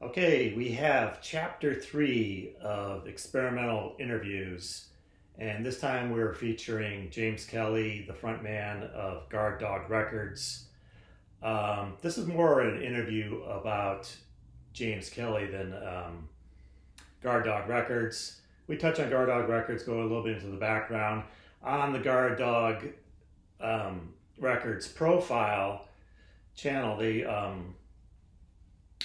Okay, we have chapter 3 of experimental interviews, and this time we're featuring James Kelly, the frontman of Guard Dog Records. This is more an interview about James Kelly than Guard Dog Records. We touch on Guard Dog Records, go a little bit into the background. On the Guard Dog Records profile channel,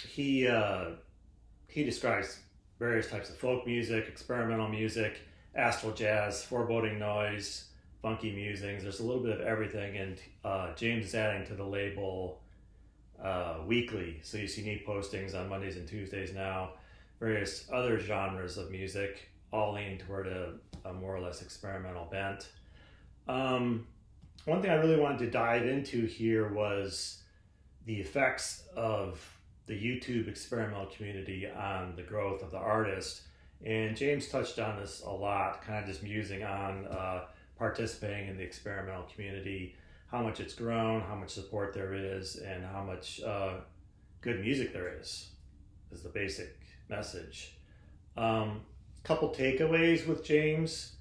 he describes various types of folk music, experimental music, astral jazz, foreboding noise, funky musings. There's a little bit of everything, and James is adding to the label weekly. So you see neat postings on Mondays and Tuesdays now. Various other genres of music, all leaning toward a more or less experimental bent. One thing I really wanted to dive into here was the effects of the YouTube experimental community on the growth of the artist. And James touched on this a lot, kind of just musing on participating in the experimental community, how much it's grown, how much support there is, and how much good music there is the basic message. Couple takeaways with James.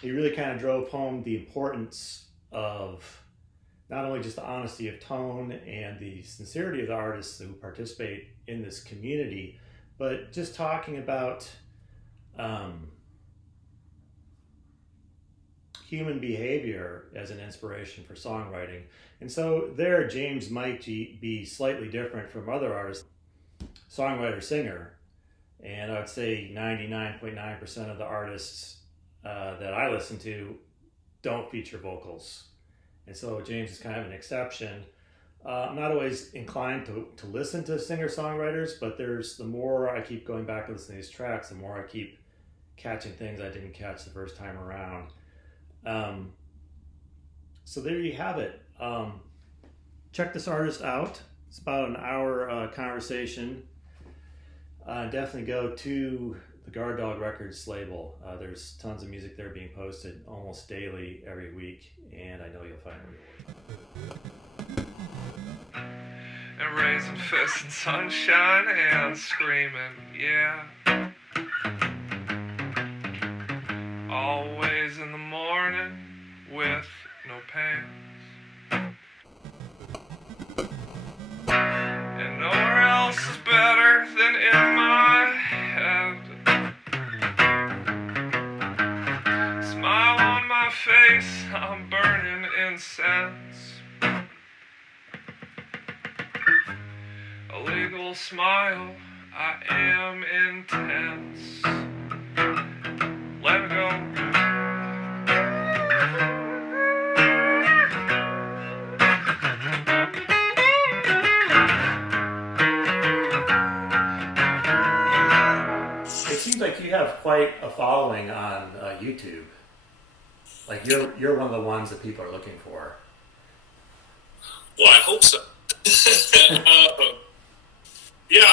He really kind of drove home the importance of not only just the honesty of tone and the sincerity of the artists who participate in this community, but just talking about human behavior as an inspiration for songwriting. And so there, James might be slightly different from other artists, songwriter, singer. And I would say 99.9% of the artists that I listen to don't feature vocals. And so James is kind of an exception. I'm not always inclined to listen to singer-songwriters, but the more I keep going back and listening to these tracks, the more I keep catching things I didn't catch the first time around. So there you have it. Check this artist out. It's about an hour conversation. Definitely go to the Guard Dog Records label. There's tons of music there being posted almost daily every week, and I know you'll find it. And raising fists in sunshine and screaming, yeah. Always in the morning with no pants. And nowhere else is better than in my head. Smile on my face, I'm burning incense. A legal smile, I am intense. Let it go. It seems like you have quite a following on YouTube. Like you're one of the ones that people are looking for. Well, I hope so. Yeah,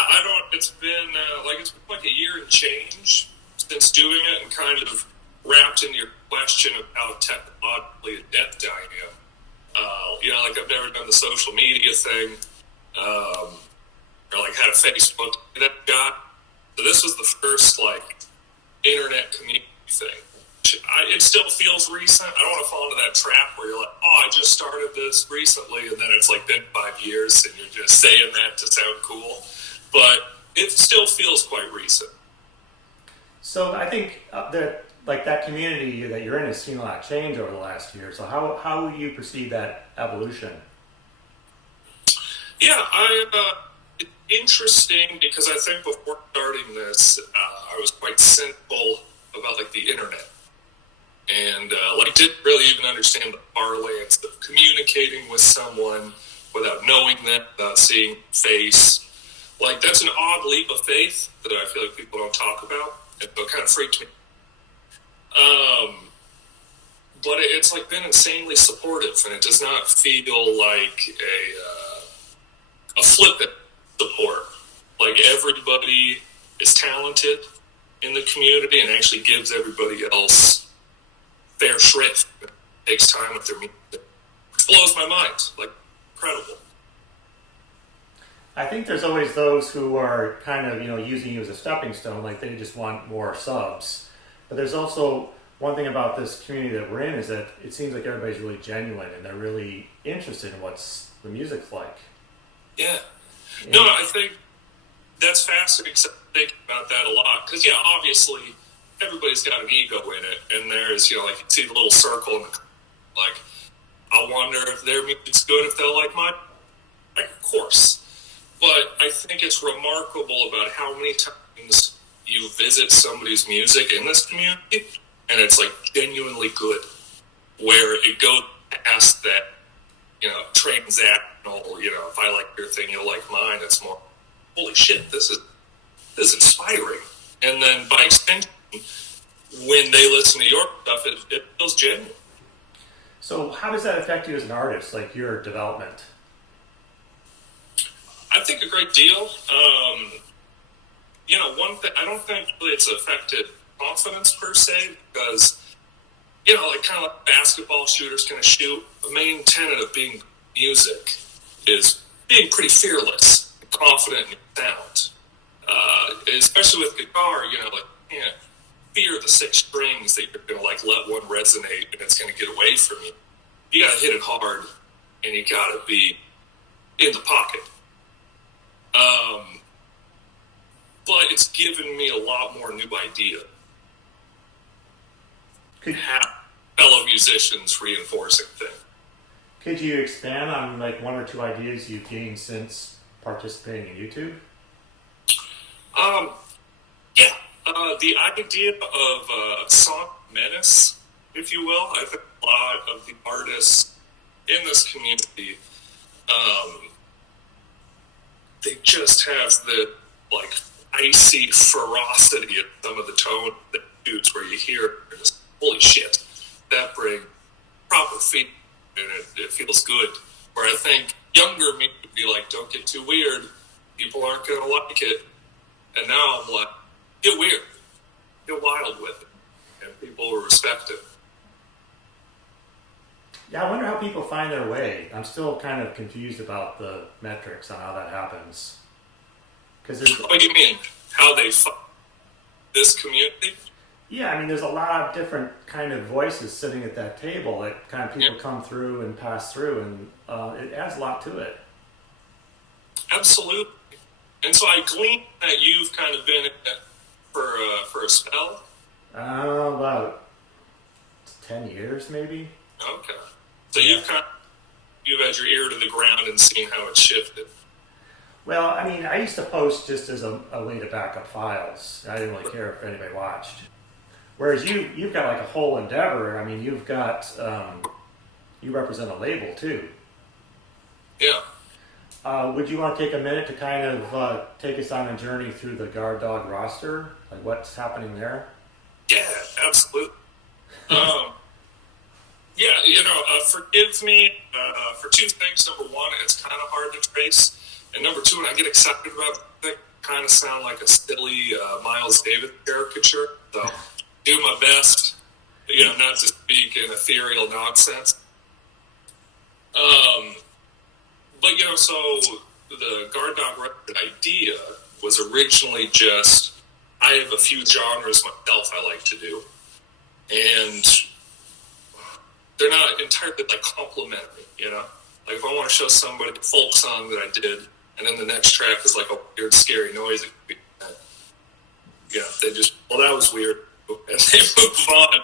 it's been it's been like a year and change since doing it, and kind of wrapped in your question of how technologically adept I am. I've never done the social media thing, or had a Facebook that got. So this was the first internet community thing. It still feels recent. I don't want to fall into that trap where you're like, oh, I just started this recently, and then it's been 5 years, and you're just saying that to sound cool. But it still feels quite recent. So I think that community that you're in has seen a lot of change over the last year. So how you perceive that evolution? Yeah, it's interesting because I think before starting this, I was quite cynical about the internet, and didn't really even understand the parlance of communicating with someone without knowing them, without seeing face. That's an odd leap of faith that I feel like people don't talk about, and so it kind of freaked me. But it's been insanely supportive, and it does not feel like a flippant support. Everybody is talented in the community and actually gives everybody else fair shrift. It takes time with their music. It blows my mind. Incredible. I think there's always those who are kind of, using you as a stepping stone, like they just want more subs. But there's also one thing about this community that we're in is that it seems like everybody's really genuine and they're really interested in what's the music's like. Yeah. And, No, I think that's fascinating. I think about that a lot because, yeah, obviously everybody's got an ego in it, and there's, like you see the little circle, and like, I wonder if their music's good, if they'll like mine. Like, of course. But I think it's remarkable about how many times you visit somebody's music in this community, and it's like genuinely good, where it goes past that, transactional, if I like your thing, you'll like mine. It's more, holy shit, this is inspiring. And then by extension, when they listen to your stuff, it feels genuine. So how does that affect you as an artist, like your development? I think a great deal. One thing, I don't think really it's affected confidence per se, because, like kind of like basketball shooters kind of shoot, the main tenet of being music is being pretty fearless and confident in your sound. Especially with guitar, you can't fear the 6 strings that you're going to let one resonate and it's going to get away from you. You got to hit it hard, and you got to be in the pocket. But it's given me a lot more new ideas. Have fellow musicians reinforcing things. Could you expand on one or two ideas you've gained since participating in YouTube? Yeah. The idea of song menace, if you will. I think a lot of the artists in this community, they just have the icy ferocity of some of the tone that shoots where you hear it, just, holy shit, that brings proper feedback and it feels good. Where I think younger me would be like, don't get too weird, people aren't going to like it. And now I'm like, get weird, get wild with it, and people will respect it. Yeah, I wonder how people find their way. I'm still kind of confused about the metrics on how that happens. What do you mean? How they find this community? Yeah, I mean, there's a lot of different kind of voices sitting at that table that kind of people come through and pass through, and it adds a lot to it. Absolutely. And so I gleaned that you've kind of been in it for a spell. About 10 years, maybe. Okay. So you've had your ear to the ground and seen how it's shifted. Well, I mean, I used to post just as a way to back up files. I didn't really care if anybody watched. Whereas you've got a whole endeavor. I mean, you've got, you represent a label too. Yeah. Would you want to take a minute to kind of take us on a journey through the Guard Dog roster? Like what's happening there? Yeah, absolutely. Forgive me for two things. Number one, it's kind of hard to trace. And number two, when I get excited about it, kind of sound like a silly Miles Davis caricature. So do my best, not to speak in ethereal nonsense. So the Guard Dog record idea was originally just, I have a few genres myself I like to do. And they're not entirely complimentary, Like if I want to show somebody a folk song that I did, and then the next track is a weird, scary noise, it could be, they just, well, that was weird, and they move on.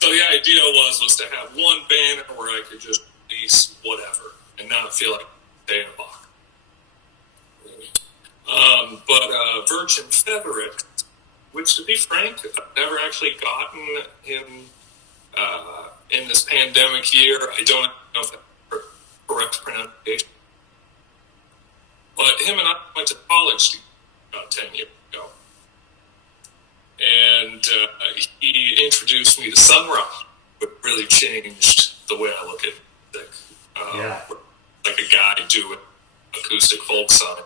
So the idea was to have one banner where I could just release whatever and not feel like a day in a box. But Virgin Featherick, which to be frank, I've never actually gotten him in this pandemic year. I don't know if that's the correct pronunciation. But him and I went to college about 10 years ago. And he introduced me to Sunrise, which really changed the way I look at music. Like a guy doing acoustic folk song.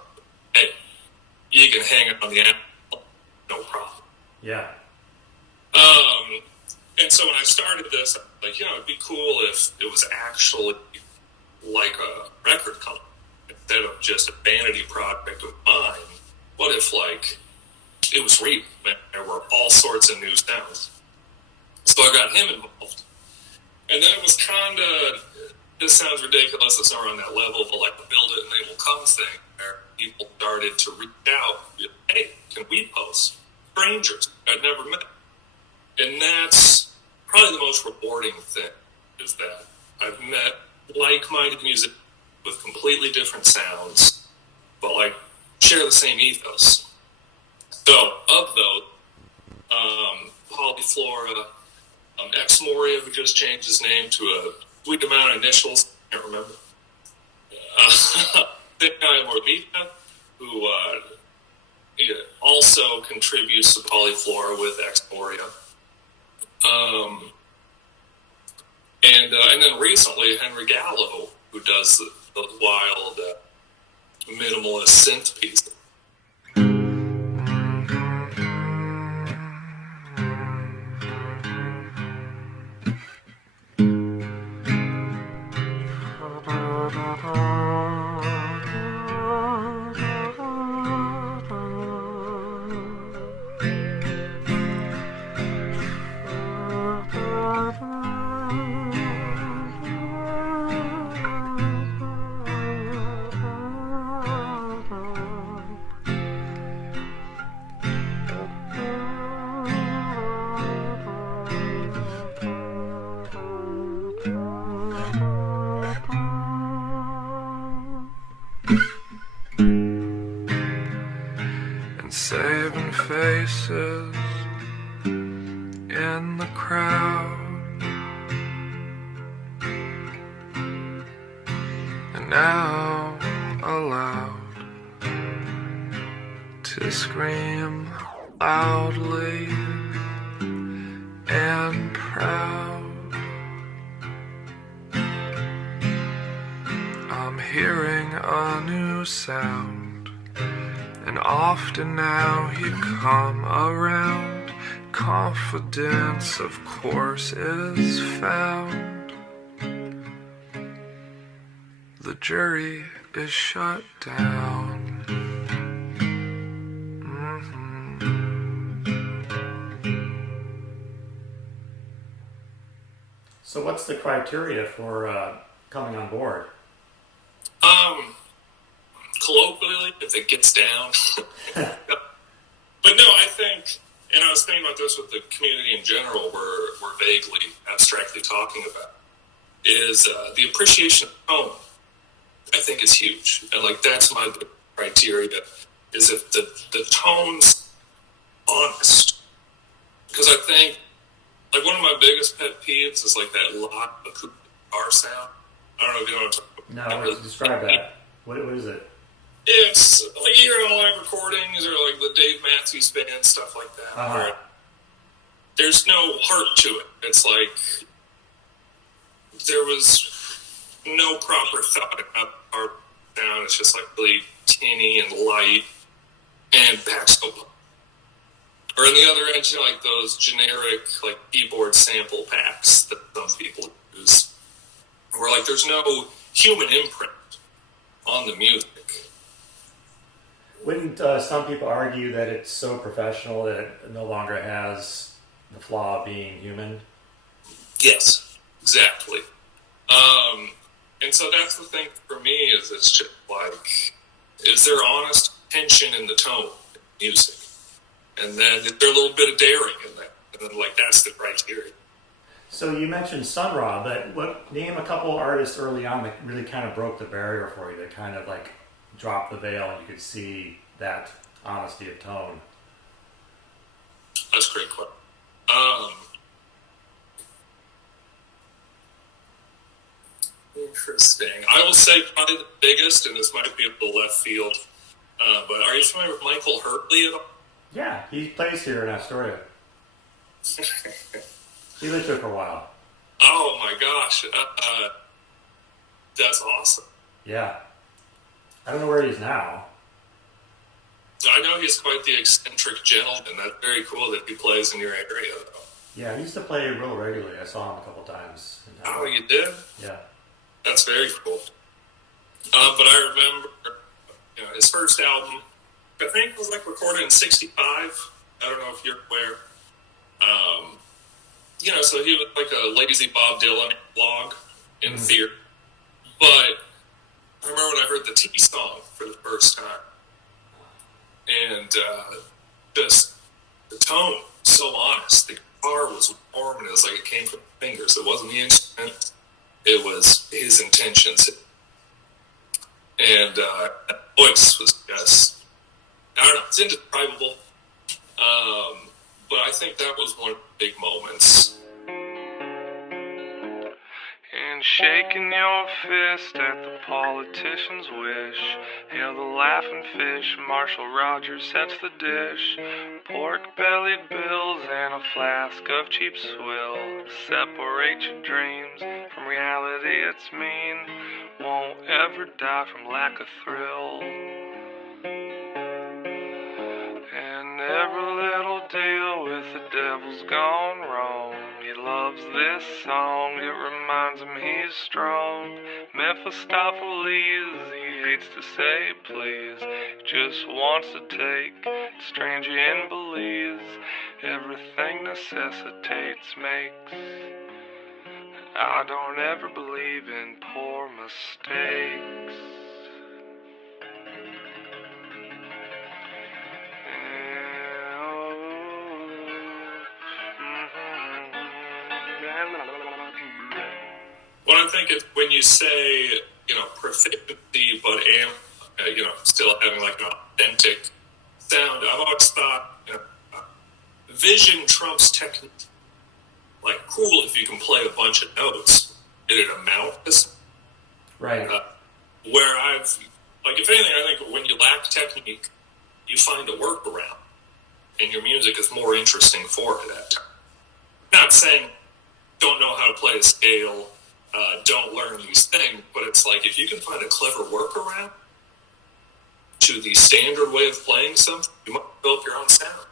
Hey, you can hang it on the amp, no problem. Yeah. And so when I started this, I was like, it'd be cool if it was actually like a record company. instead of just a vanity project of mine, what if, like, it was real, and there were all sorts of new sounds. So I got him involved. And then it was kind of, this sounds ridiculous, it's not on that level, but like the build it and they will come thing, where people started to reach out, hey, can we post? Strangers I'd never met. And that's probably the most rewarding thing, is that I've met like-minded musicians with completely different sounds, but like share the same ethos. So of those, Polyflora, Ex Moria, who just changed his name to a sweet amount of initials, I can't remember. Big guy Morvita, who also contributes to Polyflora with Ex Moria. And then recently, Henry Gallo, who does the wild minimalist synth piece. Saving faces in the crowd, and now allowed to scream loudly and proud. I'm hearing a new sound, and often now you come around. Confidence, of course, is found. The jury is shut down. So what's the criteria for coming on board? Colloquially, if it gets down. But no, I think, and I was thinking about this with the community in general, we're vaguely, abstractly talking about, is the appreciation of tone, I think, is huge. And like, that's my criteria, is if the tone's honest. Because I think, like, one of my biggest pet peeves is like that loud acoustic guitar sound. I don't know if you know what I'm talking about. No, describe that. What is it? It's like you hear it on live recordings or like the Dave Matthews Band, stuff like that. Where there's no heart to it. It's like there was no proper thought about our sound. It's just like really tinny and light and backstory. Or on the other end, you know, like those generic like keyboard sample packs that some people use, where like there's no human imprint on the music. Wouldn't some people argue that it's so professional that it no longer has the flaw of being human? Yes, exactly. And so that's the thing for me, is it's just like, is there honest tension in the tone in music? And then is there a little bit of daring in that? And then like that's the criteria. So you mentioned Sun Ra, but name a couple artists early on that really kind of broke the barrier for you, that kind of like dropped the veil and you could see that honesty of tone. That's a great question. Interesting. I will say probably the biggest, and this might be a little left field, but are you familiar with Michael Hurtley at all? Yeah, he plays here in Astoria. He lived here for a while. Oh my gosh. That's awesome. Yeah. I don't know where he is now. I know he's quite the eccentric gentleman. That's very cool that he plays in your area, though. Yeah, he used to play real regularly. I saw him a couple times. Oh, you did? Yeah. That's very cool. But I remember, his first album, I think was like recorded in '65. I don't know if you're aware. So he was like a lazy Bob Dylan blog in theory. But I remember when I heard the T song for the first time, and just the tone, so honest. The guitar was warm, and it was like it came from the fingers. It wasn't the instrument; it was his intentions. And that voice was just, I don't know, it's indescribable. But I think that was one of the big moments. And shaking your fist at the politician's wish. Hail the laughing fish, Marshall Rogers sets the dish. Pork-bellied bills and a flask of cheap swill. Separate your dreams from reality, it's mean. Won't ever die from lack of thrill. And every little deal with the devil's gone wrong. He loves this song, it reminds him he's strong. Mephistopheles, he hates to say please. Just wants to take the stranger in Belize. Everything necessitates makes. I don't ever believe in poor mistakes. Well, I think it's when you say, proficiency, but still having like an authentic sound. I've always thought, vision trumps technique. Like, cool if you can play a bunch of notes. Did it amount to something? Right. Where if anything, I think when you lack technique, you find a workaround, and your music is more interesting for it at that time. Not saying don't know how to play a scale, don't learn these things, but it's like if you can find a clever workaround to the standard way of playing something, you might develop your own sound,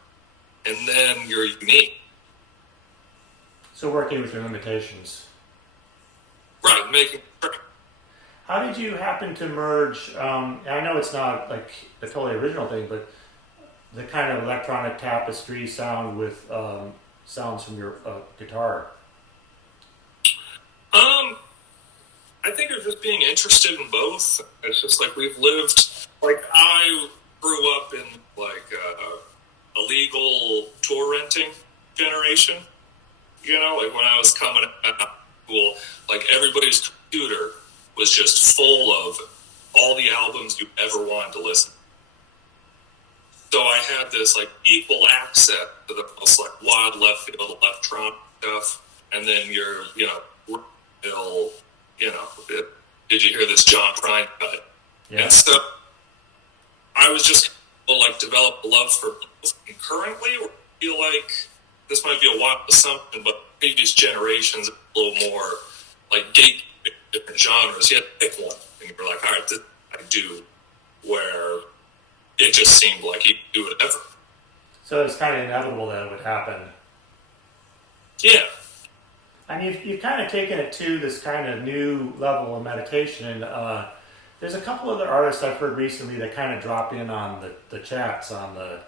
and then you're unique. So working with your limitations. Right, making. How did you happen to merge, I know it's not like a totally original thing, but the kind of electronic tapestry sound with sounds from your guitar? I think it's just being interested in both. It's just like we've lived, like I grew up in like a illegal tour renting generation. Like when I was coming out of school, like everybody's computer was just full of all the albums you ever wanted to listen to. So I had this like equal access to the most like wild left field electronic stuff, and then your real, did you hear this John Prine cut? Yeah. And so I was just like develop a love for both concurrently, or feel like this might be a wild assumption, but previous generations a little more like gate different genres. You had to pick one, and you're like, all right, this I do. Where it just seemed like he could do it ever. So it's kind of inevitable that it would happen. Yeah. I mean, you've kind of taken it to this kind of new level of meditation. There's a couple other artists I've heard recently that kind of drop in on the chats, on the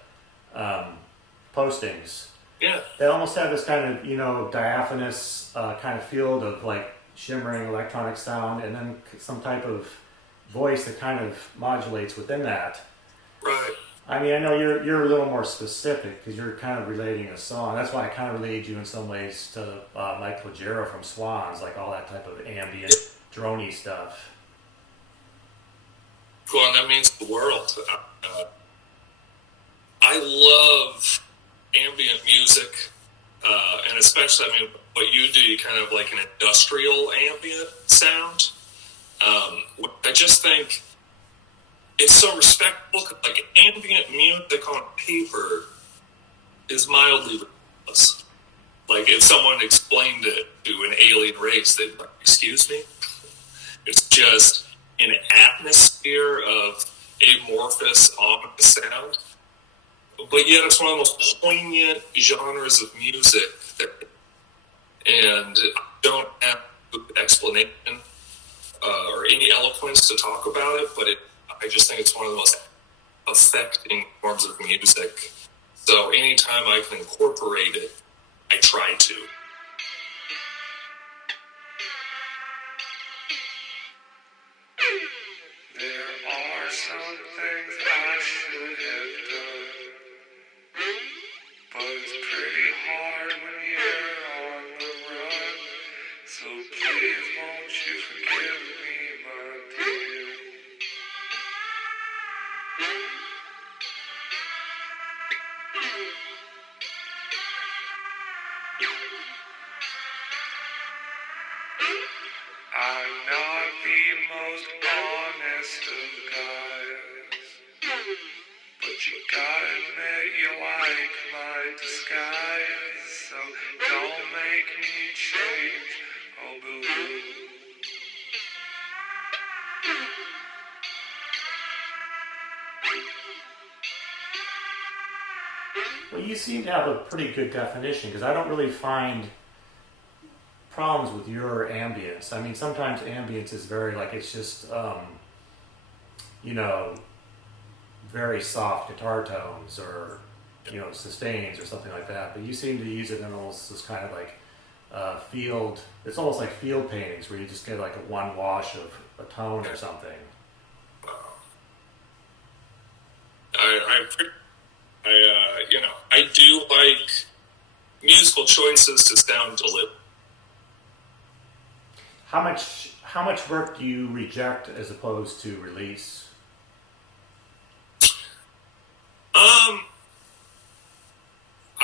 postings. Yeah. They almost have this kind of, diaphanous kind of field of like shimmering electronic sound, and then some type of voice that kind of modulates within that. Right. I mean, I know you're a little more specific because you're kind of relating a song. That's why I kind of related you in some ways to Michael Jarrah from Swans, like all that type of ambient, droney stuff. Cool, and that means the world. I love ambient music, and especially, what you do, you kind of like an industrial ambient sound. I just think it's so respectful. Like ambient music on paper is mildly ridiculous. Like if someone explained it to an alien race, they'd be like, "Excuse me." It's just an atmosphere of amorphous, ominous sound. But yet it's one of the most poignant genres of music that, and I don't have an explanation or any eloquence to talk about it, but I just think it's one of the most affecting forms of music. So anytime I can incorporate it, I try to. There are some things I should have done, but it's pretty hard when you're on the run. So please won't you forgive me, my dear. I'm not the most honest of guys, but you gotta admit you like my disguise, so don't make me change, oh boo. Well, you seem to have a pretty good definition, because I don't really find problems with your ambience. I mean, sometimes ambience is very, like, it's just, very soft guitar tones or, sustains or something like that. But you seem to use it in almost this kind of like field, it's almost like field paintings where you just get like a one wash of a tone or something. I do like musical choices to sound deliberate. How much work do you reject as opposed to release?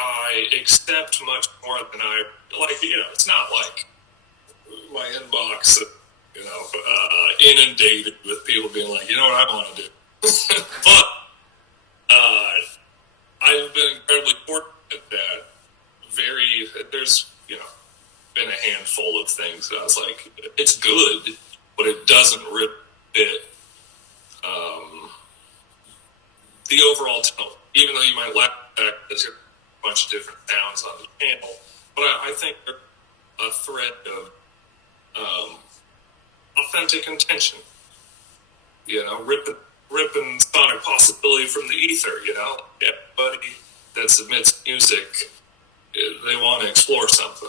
I accept much more than I like. It's not like my inbox, inundated with people being like, you know what I want to do. But I've been incredibly fortunate that there's been a handful of things that I was like, it's good, but it doesn't rip fit the overall tone. Even though you might laugh at it because there's a bunch of different sounds on the channel, but I think there's a thread of authentic intention. Ripping sonic possibility from the ether. Everybody that submits music, they want to explore something.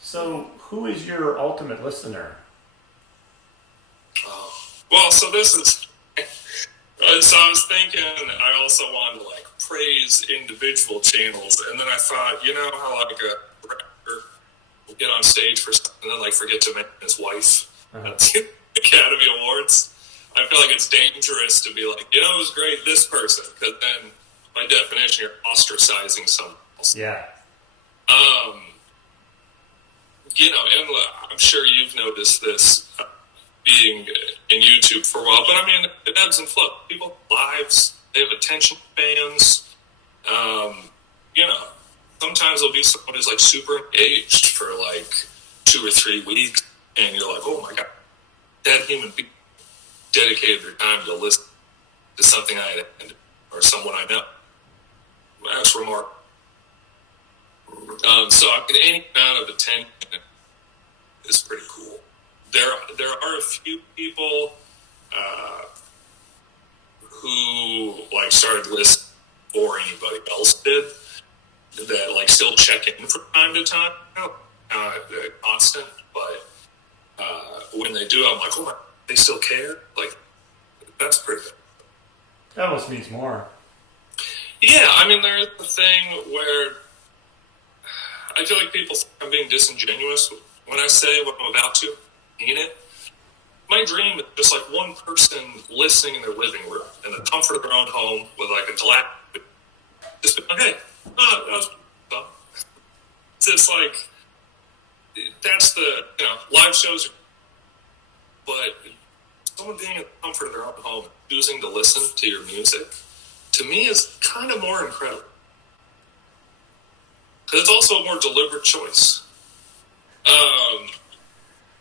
So, who is your ultimate listener? Well, so this is. So I was thinking, I also wanted to praise individual channels, and then I thought, how a rapper will get on stage for something and then forget to mention his wife at the Academy Awards. I feel like it's dangerous to be like, who's great, this person, because then by definition you're ostracizing someone else. Yeah. And I'm sure you've noticed this being in YouTube for a while, but I mean, it ebbs and flows. People have lives, they have attention spans. Sometimes there'll be someone who's super engaged for 2 or 3 weeks, and you're like, oh my God, that human being dedicated their time to listen to something I attended or someone I know. That's remarkable. So any amount of attention is pretty cool. There are a few people who started listening before anybody else did that still check in from time to time. Constant, but when they do, I'm like, oh my, they still care. That's pretty good. That almost means more. Yeah, I mean, there's the thing where I feel like people think I'm being disingenuous when I say what I'm about to. Mean it. My dream is just one person listening in their living room in the comfort of their own home with a glass. Just be like, hey, that was fun. It's just that's the live shows, but someone being in the comfort of their own home, choosing to listen to your music, to me is kind of more incredible. Because it's also a more deliberate choice.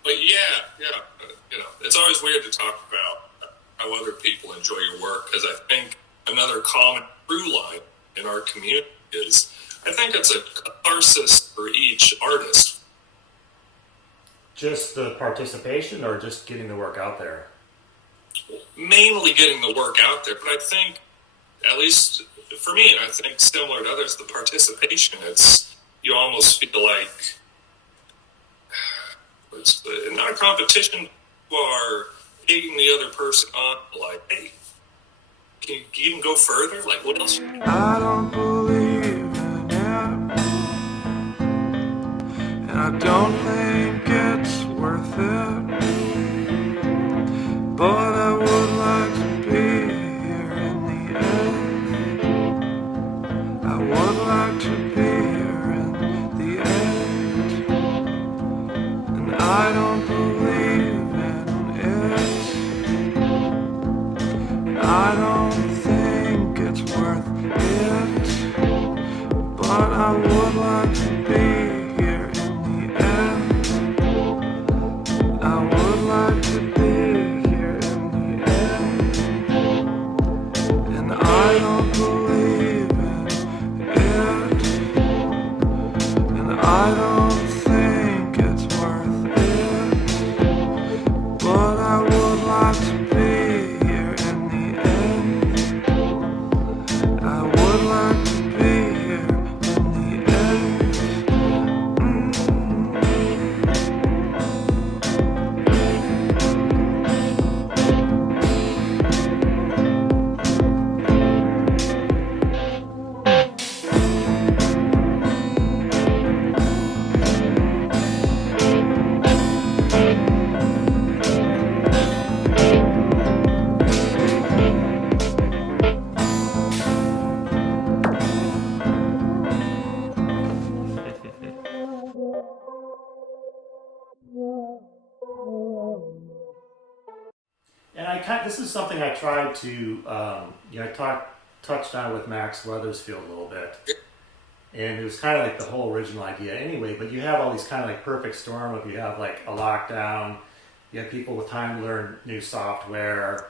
But yeah, it's always weird to talk about how other people enjoy your work, because I think another common through line in our community is I think it's a catharsis for each artist. Just the participation, or just getting the work out there? Mainly getting the work out there, but I think, at least for me, and I think similar to others, the participation, it's, you almost feel like it's not a competition. You are taking the other person on, like, hey, can you even go further? Like, what else? I don't believe in it, and I don't think it's worth it, but I would like to be here in the end. I would like to be here in the end, and I don't believe in it, I don't think it's worth it, but I would like to be here in the end. I would like to be here in the end, and I don't believe in it, and I don't think it's worth it, but I would like to be here in the end. I would like to be here in the end. And this is something I tried to, touched on with Max Weathersfield a little bit. And it was kind of like the whole original idea anyway, but you have all these kind of like perfect storm of, you have like a lockdown, you have people with time to learn new software,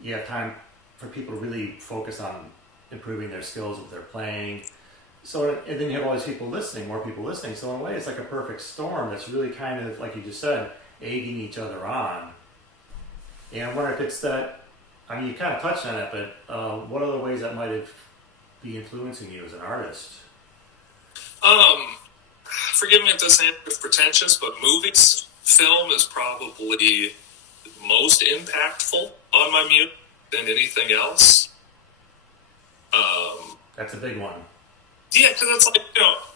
you have time for people to really focus on improving their skills of their playing. So, and then you have all these people listening, more people listening. So in a way, it's like a perfect storm that's really kind of, like you just said, egging each other on. And I wonder if it's that, I mean, you kind of touched on it, but what other ways that might have be influencing you as an artist? Forgive me if this is pretentious, but movies, film is probably most impactful on my music than anything else. That's a big one. Yeah, because it's like,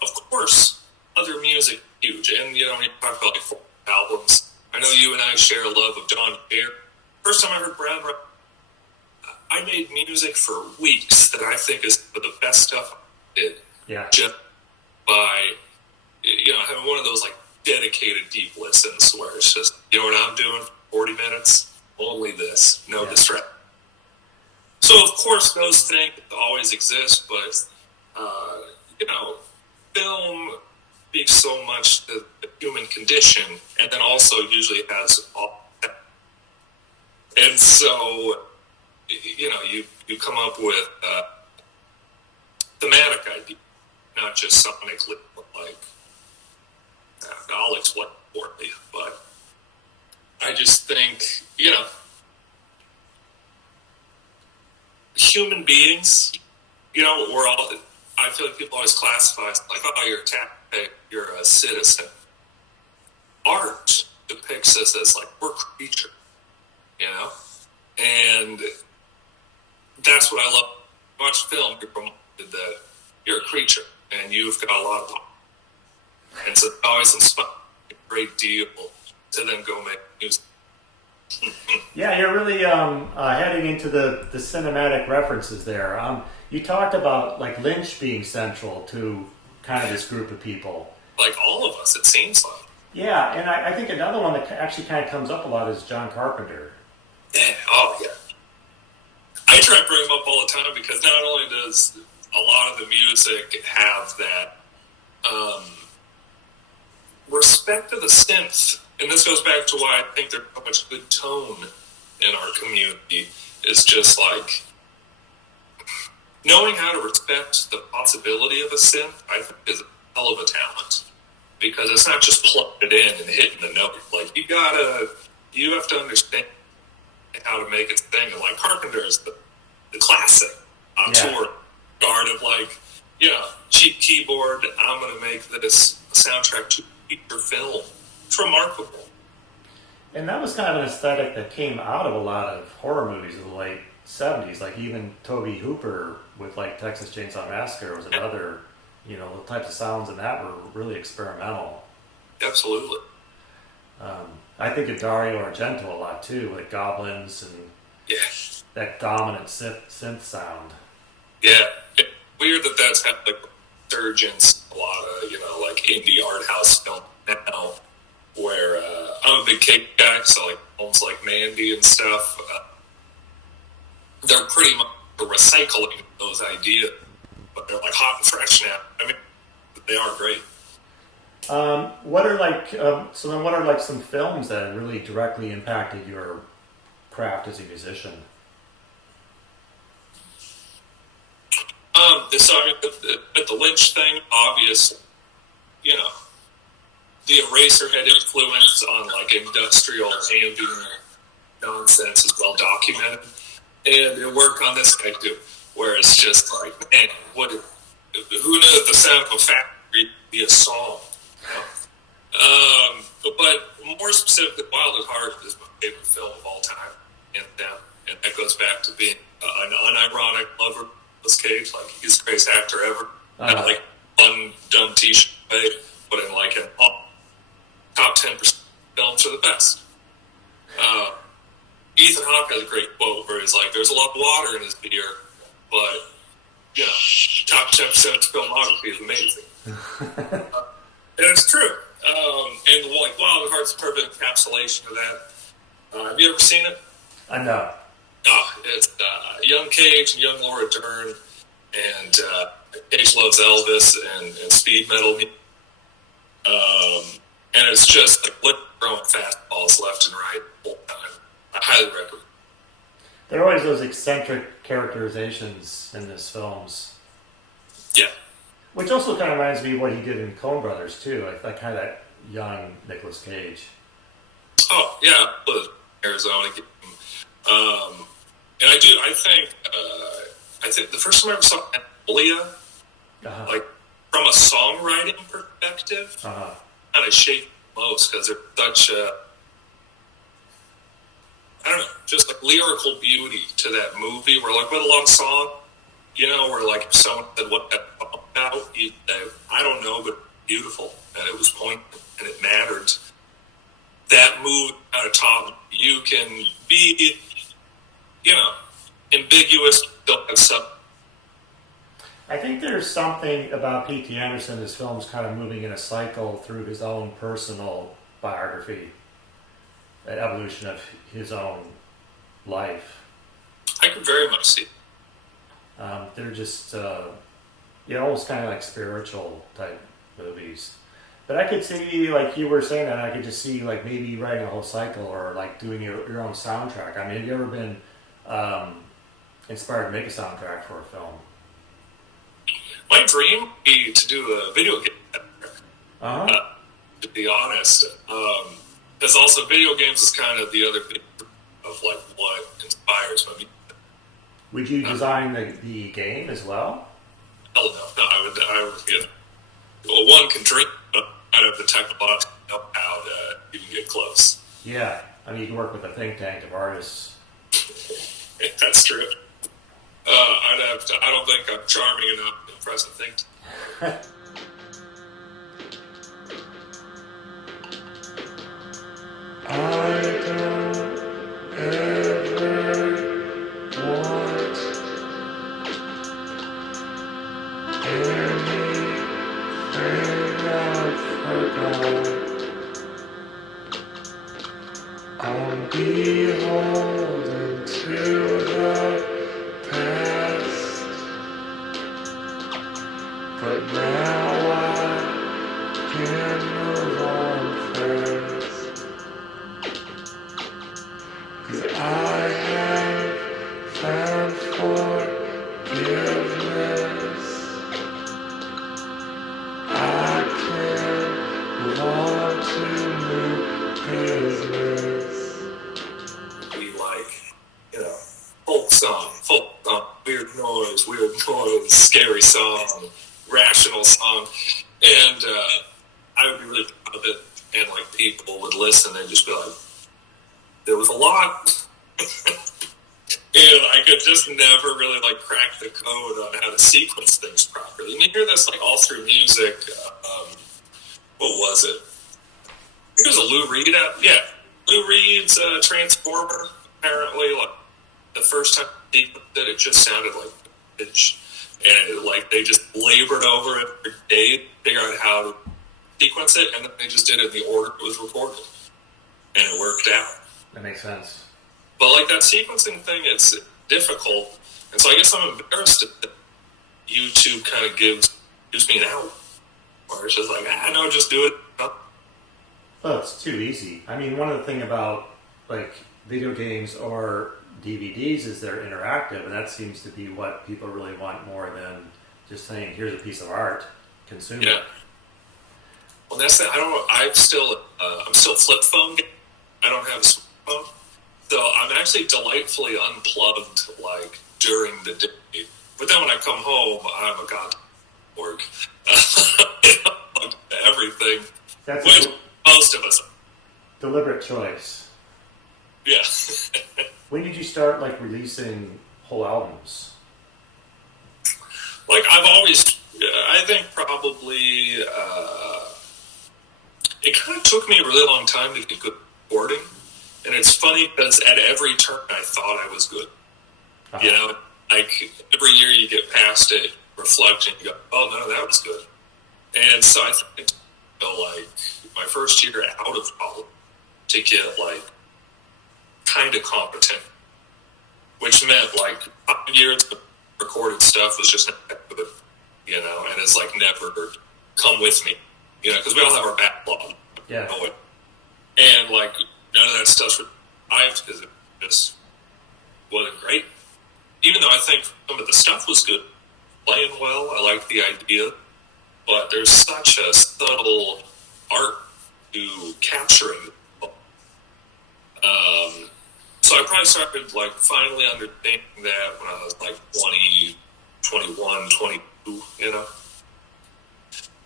of course, other music is huge. And, when you talk about like 4 albums, I know you and I share a love of John Mayer. First time I heard Brad, I made music for weeks that I think is the best stuff I did. Yeah. Just by, having one of those like dedicated deep listens where it's just, what I'm doing for 40 minutes? Only this, no distraction. So of course those things always exist, but, film speaks so much to the human condition, and then also usually has all that. And so, you come up with thematic ideas, not just sonically, like, I'll explain for me, but I just think, human beings, we're all, I feel like people always classify us like, oh, you're a taxpayer, you're a citizen. Art depicts us as like, we're creatures, and that's what I love. Watch film, you're reminded that you're a creature and you've got a lot of power. And so it always inspires a great deal to then go make music. Yeah, you're really heading into the cinematic references there. You talked about like Lynch being central to kind of this group of people. Like all of us, it seems like. Yeah, and I think another one that actually kind of comes up a lot is John Carpenter. Yeah, oh yeah. I try to bring him up all the time because not only does a lot of the music have that respect to the synth, and this goes back to why I think there's so much good tone in our community, is just like knowing how to respect the possibility of a synth, I think is a hell of a talent. because it's not just plugging it in and hitting the note. Like you have to understand how to make it sing. And like Carpenter is the classic tour guard of like, cheap keyboard. I'm going to make this soundtrack to a feature film. It's remarkable. And that was kind of an aesthetic that came out of a lot of horror movies of the late 70s. Like even Tobe Hooper with like Texas Chainsaw Massacre was another, the types of sounds in that were really experimental. Absolutely. I think of Dario Argento a lot too, like Goblins and that dominant synth sound. Yeah, it's weird that's had like resurgence, a lot of like indie art house film now, where I'm a big cake guy, so like films like Mandy and stuff, they're pretty much recycling those ideas, but they're like hot and fresh now. I mean, they are great. What are like some films that really directly impacted your craft as a musician? So I mean, with the Lynch thing, obviously, the Eraserhead influence on like industrial ambient nonsense is well documented, and it worked on this guy too, where it's just like, man, who knew the sound of a factory would be a song? But more specifically, Wild at Heart is my favorite film of all time, and that goes back to being an unironic lover of Nicolas Cage. Like, he's the greatest actor ever. Not like fun, dumb t-shirt way, but in like top 10% films are the best. Ethan Hawke has a great quote where he's like, "There's a lot of water in his beer, but top 10% of filmography is amazing." And it's true. And like Wild at Heart's a perfect encapsulation of that. Have you ever seen it? I know. It's young Cage and young Laura Dern, and Cage loves Elvis and speed metal. And it's just like throwing fastballs left and right the whole time. I highly recommend. There are always those eccentric characterizations in his films. Yeah. Which also kind of reminds me of what he did in Coen Brothers too. Like kind of that young Nicolas Cage. Oh yeah, Arizona. And I think the first time I ever saw Magnolia, like from a songwriting perspective, kind of shaped most because there's such just like lyrical beauty to that movie. Where like with a lot of songs, where like if someone said what that about, you'd say, I don't know, but beautiful, and it was poignant and it mattered. That movie kind of taught you can be, ambiguous, don't have some. I think there's something about P.T. Anderson, his films kind of moving in a cycle through his own personal biography, that evolution of his own life. I can very much see. They're just, almost kind of like spiritual type movies. But I could see, like you were saying that, I could just see like maybe writing a whole cycle or like doing your own soundtrack. I mean, have you ever been inspired to make a soundtrack for a film? My dream would be to do a video game. To be honest, because also video games is kind of the other big of like what inspires me. Would you design the game as well? Hell no, I would. Well, one can dream, but I don't have the technological know-how to even get close. Yeah, I mean, you can work with a think tank of artists. That's true. I don't think I'm charming enough to impress a think tank. I don't ever want anything I've forgot. I'm beholden to the past, but now I can move on fast. 'Cause I have found forgiveness. I can rational song, and I would be really proud of it, and like people would listen and just be like, there was a lot. And I could just never really like crack the code on how to sequence things properly. And you hear this like all through music. What was it? I think it was a Lou Reed app. Yeah, Lou Reed's Transformer. Apparently, like the first time he did it, just sounded like pitch, and like they just labored over it for days to figure out how to sequence it, and then they just did it in the order it was recorded, and it worked out. That makes sense. But like that sequencing thing, it's difficult, and so I guess I'm embarrassed that YouTube kind of gives me an out, where it's just like, no, just do it. Well, it's too easy. I mean, one of the things about like video games or DVDs is they're interactive, and that seems to be what people really want more than just saying, "Here's a piece of art, consume it." Well, that's the, I don't know. I'm still flip phone. I don't have a smartphone, so I'm actually delightfully unplugged like during the day. But then when I come home, I'm a god work. Everything. That's which most of us. Deliberate choice. Yeah. When did you start like releasing whole albums? Like I've always, I think probably it kind of took me a really long time to get good recording, and it's funny because at every turn I thought I was good. Uh-huh. You know, like every year you get past it, reflect, and you go, "Oh no, that was good." And so I think it took like my first year out of college to get like kind of competent, which meant like 5 years of recorded stuff was just not good, you know, and it's like never come with me, you know, because we all have our backlog. Yeah. You know, and like none of that stuff's revived because it just wasn't great. Even though I think some of the stuff was good, playing well, I like the idea, but there's such a subtle art to capturing it. So I probably started like finally understanding that when I was like 20, 21, 22, you know.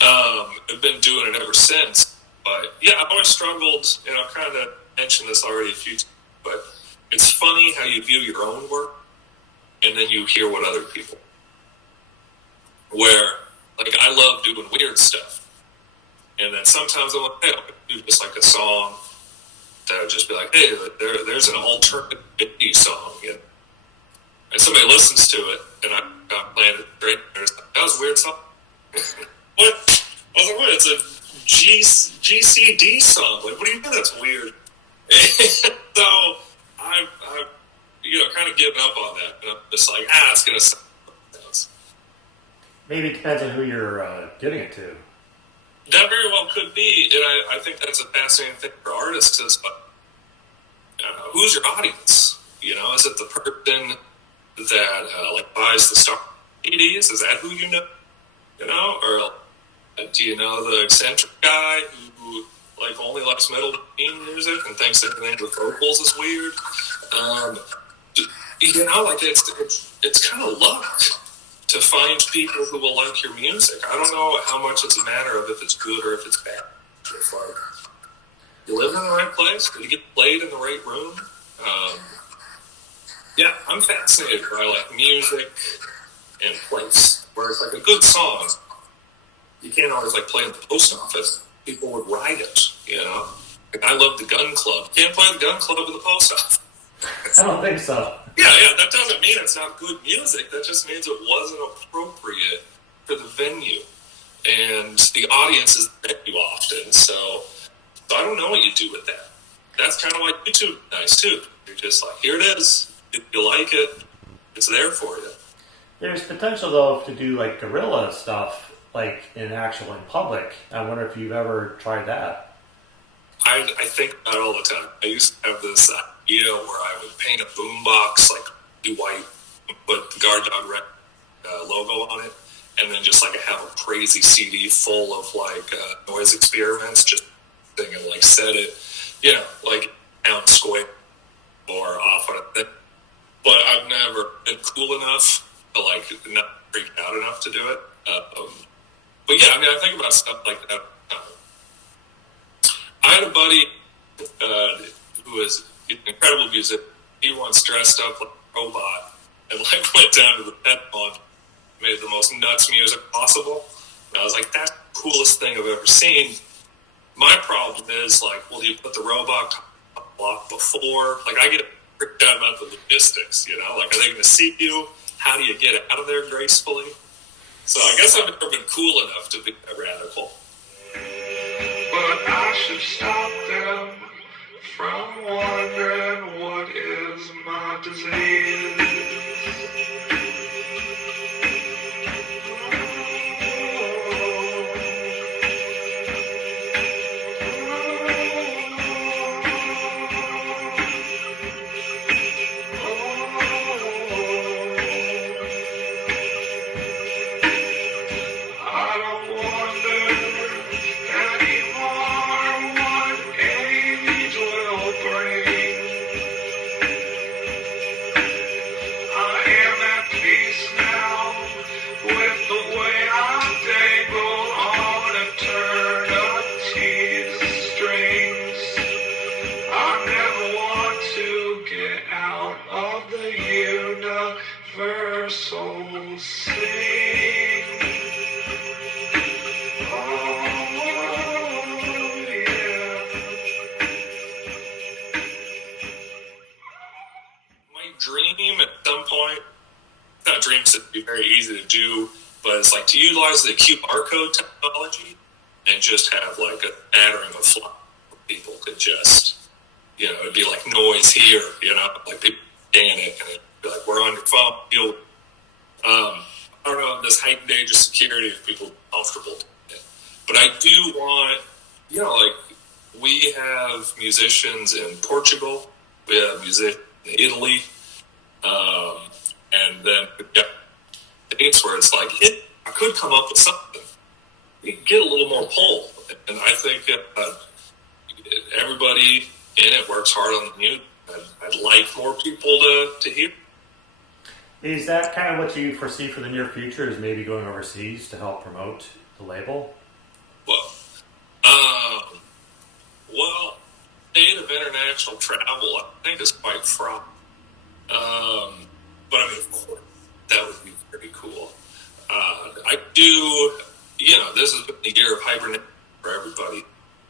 I've been doing it ever since. But yeah, I've always struggled, you know, I kind of mentioned this already a few times, but it's funny how you view your own work and then you hear what other people. Where, like, I love doing weird stuff. And then sometimes I'm like, hey, I'll do just like a song that would just be like, hey, there's an alternative indie song, you know? And somebody listens to it, and I got playing it straight, and like, that was a weird song. What? I was like, what? It's a GCD song. Like, what do you mean that's weird? And so I've you know, kind of given up on that, and I'm just like, it's going to sound like this. Maybe it depends on who you're giving it to. That very well could be, and I think that's a fascinating thing for artists is, who's your audience? You know, is it the person that like buys the Star CDs? Is that who you know? You know, or do you know the eccentric guy who like only likes metal music and thinks everything with vocals is weird? You know, like it's kind of luck to find people who will like your music. I don't know how much it's a matter of if it's good or if it's bad. It's like, you live in the right place, you get played in the right room. Yeah, I'm fascinated by like music and place. Where it's like a good song, you can't always like play in the post office. People would ride it, you know? Like, I love the Gun Club. You can't play the Gun Club in the post office. I don't think so. Yeah, that doesn't mean it's not good music. That just means it wasn't appropriate for the venue. And the audience is the venue often, so I don't know what you do with that. That's kind of like YouTube nice, too. You're just like, here it is. If you like it, it's there for you. There's potential, though, to do, like, guerrilla stuff, like, in public. I wonder if you've ever tried that. I think about it all the time. I used to have this idea where I would paint a boombox, like, be white, put the Guard Dog Red logo on it, and then just, like, have a crazy CD full of, like, noise experiments, just thing and, like, set it, you know, like, down square or off on a thing. But I've never been cool enough to, like, not freak out enough to do it. But yeah, I mean, I think about stuff like that. I had a buddy who was an incredible musician. He once dressed up like a robot and like went down to the pet pond, made the most nuts music possible. And I was like, that's the coolest thing I've ever seen. My problem is like, will you put the robot block before? Like, I get freaked out about the logistics, you know? Like, are they going to see you? How do you get out of there gracefully? So I guess I've never been cool enough to be that radical. But I should stop them from wondering what is my disease. Dream at some point, not dreams would be very easy to do, but it's like to utilize the QR code technology and just have like a scattering of flyers where people could just, you know, it'd be like noise here, you know, like people scan it and it'd be like, we're on your phone, deal with it. I don't know, in this heightened age of security, if people are comfortable doing it. But I do want, you know, like we have musicians in Portugal, we have musicians in Italy, and then it's where it's like, I could come up with something. You get a little more pull. And I think everybody in it works hard on the music. I'd like more people to hear. Is that kind of what you foresee for the near future, is maybe going overseas to help promote the label? Well, state of international travel, I think, is quite fraught. But I mean, of course, that would be pretty cool. I do, you know, this has been the year of hibernation for everybody,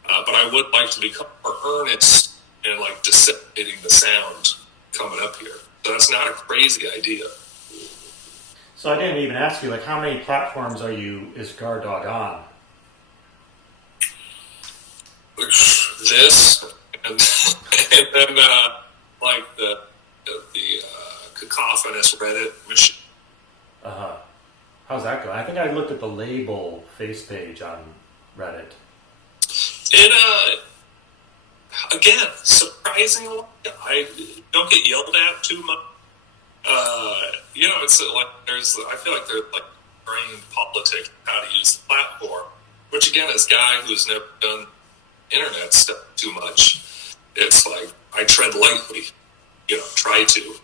but I would like to become more earnest in like disseminating the sound coming up here. So that's not a crazy idea. So I didn't even ask you, like, how many platforms is Guard Dog on? This, and then like the cacophonous Reddit machine. How's that going? I think I looked at the label face page on Reddit. It again, surprisingly, I don't get yelled at too much. You know, it's like I feel like there's like brain politics how to use the platform, which again, as a guy who's never done internet stuff too much, it's like I tread lightly, you know, try to.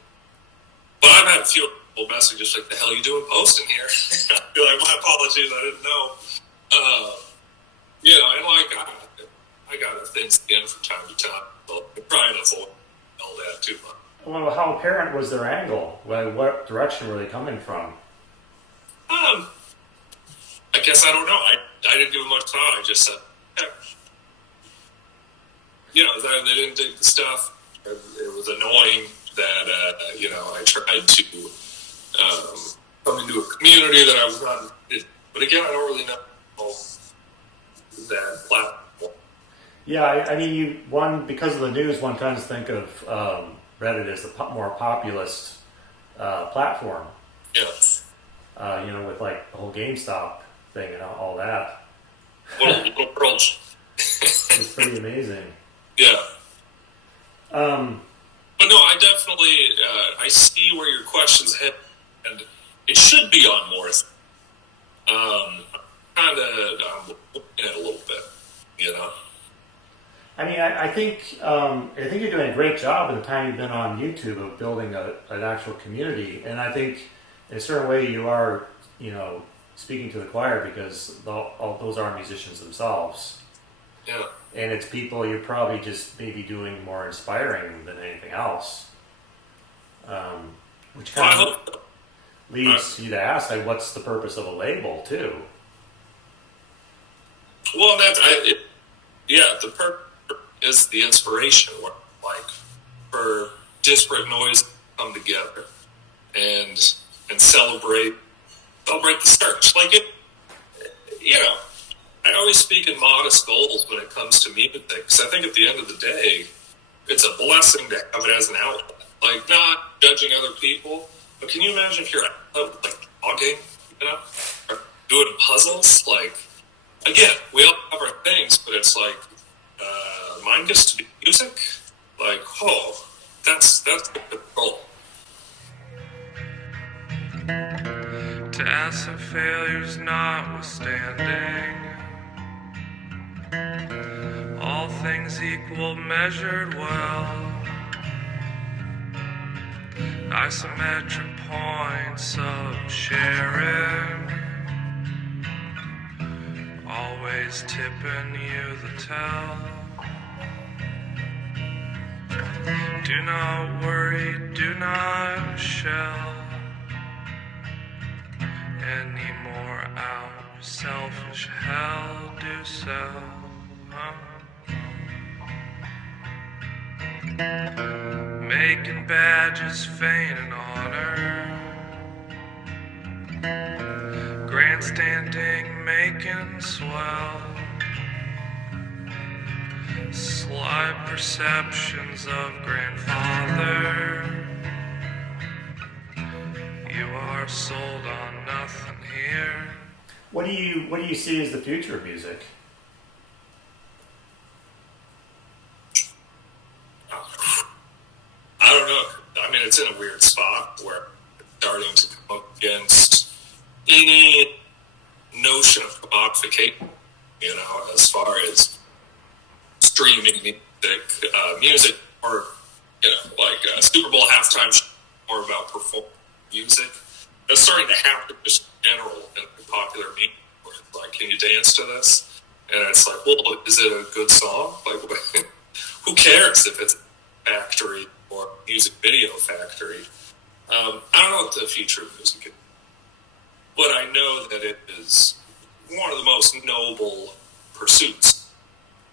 But I've had a few messages like, the hell you doing posting here? I feel like, my apologies, I didn't know. You know, and like I got a thin skin from time to time, so I'm trying to avoid all that too much. Well, how apparent was their angle? Well, what direction were they coming from? I guess I don't know. I didn't give it much thought. I just said, yeah. You know, they didn't dig the stuff. It was annoying that, you know, I tried to come into a community that I was not in. But again, I don't really know that platform. Yeah, I mean, because of the news, one tends to think of Reddit as the more populist platform. Yeah. You know, with like the whole GameStop thing and all that. What a approach. It's pretty amazing. Yeah. But no, I definitely I see where your question's headed, and it should be on more. I'm looking at it a little bit, you know. I mean, I think you're doing a great job in the time you've been on YouTube of building an actual community, and I think in a certain way you are, you know, speaking to the choir because all those are musicians themselves. Yeah. And it's people you're probably just maybe doing more inspiring than anything else. Which kind of leads you to ask, like, what's the purpose of a label, too? Well, the purpose is the inspiration, like, for disparate noise to come together and celebrate the search. Like, I always speak in modest goals when it comes to music, because I think at the end of the day, it's a blessing to have it as an outlet. Like, not judging other people, but can you imagine if you're out, like, jogging, or doing puzzles? Like, again, we all have our things, but it's like, mine gets to be music? Like, that's the goal. Tests and failures notwithstanding, all things equal, measured well, isometric points of sharing, always tipping you the tell. Do not worry, do not shell any more out of selfish hell, do sell. Making badges, fame and honor, grandstanding, making swell, sly perceptions of grandfather. You are sold on nothing here. What do you see as the future of music? I don't know. I mean, it's in a weird spot where it's starting to come up against any notion of commodification, as far as streaming music, or, like Super Bowl halftime show, more about performing music. That's starting to happen just in general in popular music, where it's like, can you dance to this? And it's like, well, is it a good song? Like, who cares if it's a factory or music video factory? I don't know what the future of music is, but I know that it is one of the most noble pursuits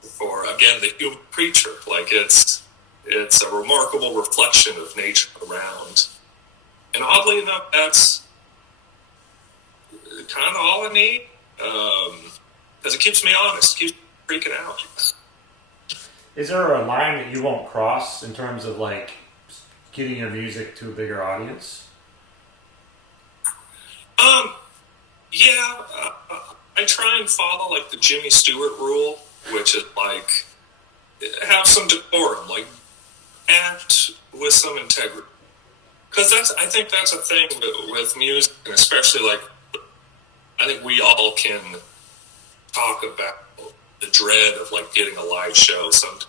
for, again, the human creature. Like, it's a remarkable reflection of nature around. And oddly enough, that's kind of all I need, because it keeps me honest, keeps me freaking out. Is there a line that you won't cross in terms of, like, getting your music to a bigger audience? I try and follow, like, the Jimmy Stewart rule, which is, like, have some decorum, like, act with some integrity. Because I think that's a thing with music, and especially, like, I think we all can talk about the dread of, like, getting a live show sometimes,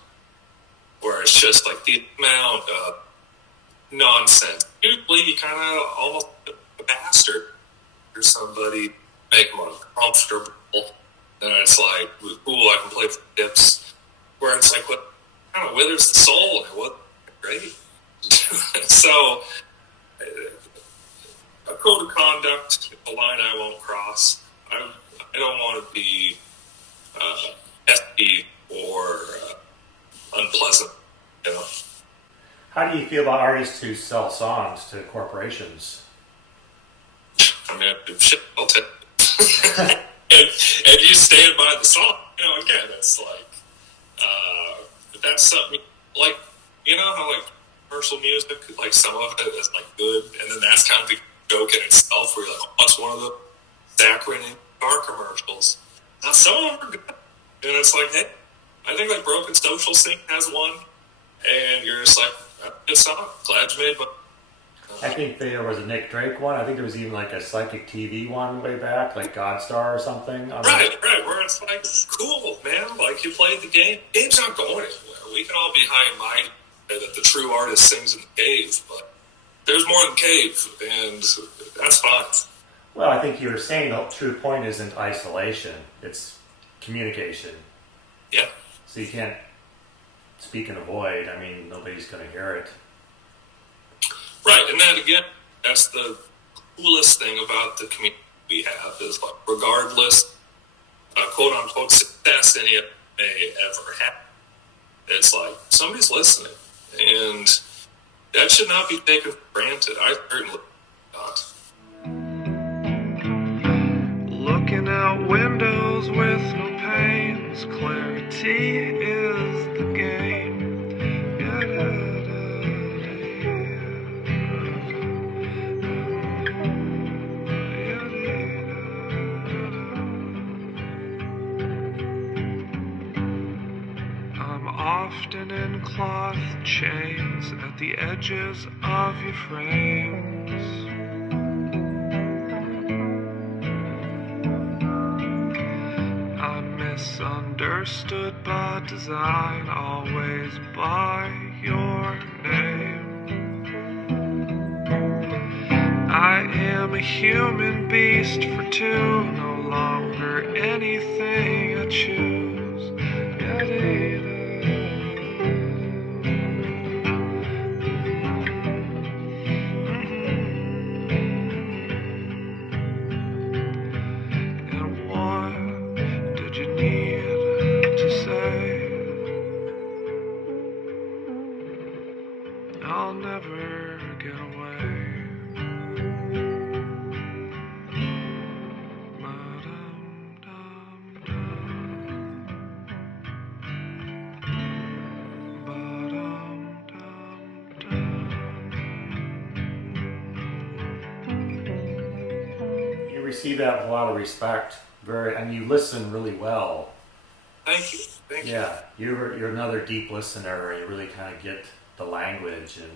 where it's just, like, the amount of nonsense. Usually you kind of almost a bastard or somebody, make them uncomfortable, and it's like, ooh, I can play for tips, where it's like, what kind of withers the soul, and what great. So, a code of conduct, a line I won't cross. I don't want to be pesky or unpleasant, How do you feel about artists who sell songs to corporations? I mean, shit, I'll tell you. and you stand by the song, again, it's like, that's something, like, how, like, commercial music, like, some of it is, like, good, and then that's kind of the joke in itself, where you're like, what's one of the saccharine car commercials? Now, some of them are good, and it's like, hey, I think, like, Broken Social Scene has one, and you're just like, that's a good song, glad you made one. I think there was a Nick Drake one. I think there was even, like, a Psychic TV one way back, like Godstar or something. Right, where it's like, cool, man, like, you played the game. Game's not going anywhere. We can all be high and mighty that the true artist sings in the cave, but there's more than cave, and that's fine. Well, I think you were saying the true point isn't isolation, it's communication. Yeah. So you can't speak in a void. I mean, nobody's going to hear it. Right, and that again, that's the coolest thing about the community we have is like regardless, quote unquote, success any of it may ever have, it's like somebody's listening, and that should not be taken for granted. I certainly not. Looking out windows with no panes, clarity is the game. I'm often in cloth chains at the edges of your frames. I'm misunderstood by design, always by your name. I am a human beast for two, no longer anything I choose. And what did you need to say? I'll never get away. You receive that with a lot of respect, and you listen really well. Thank you. Thank you. Yeah, you're another deep listener. You really kind of get the language, and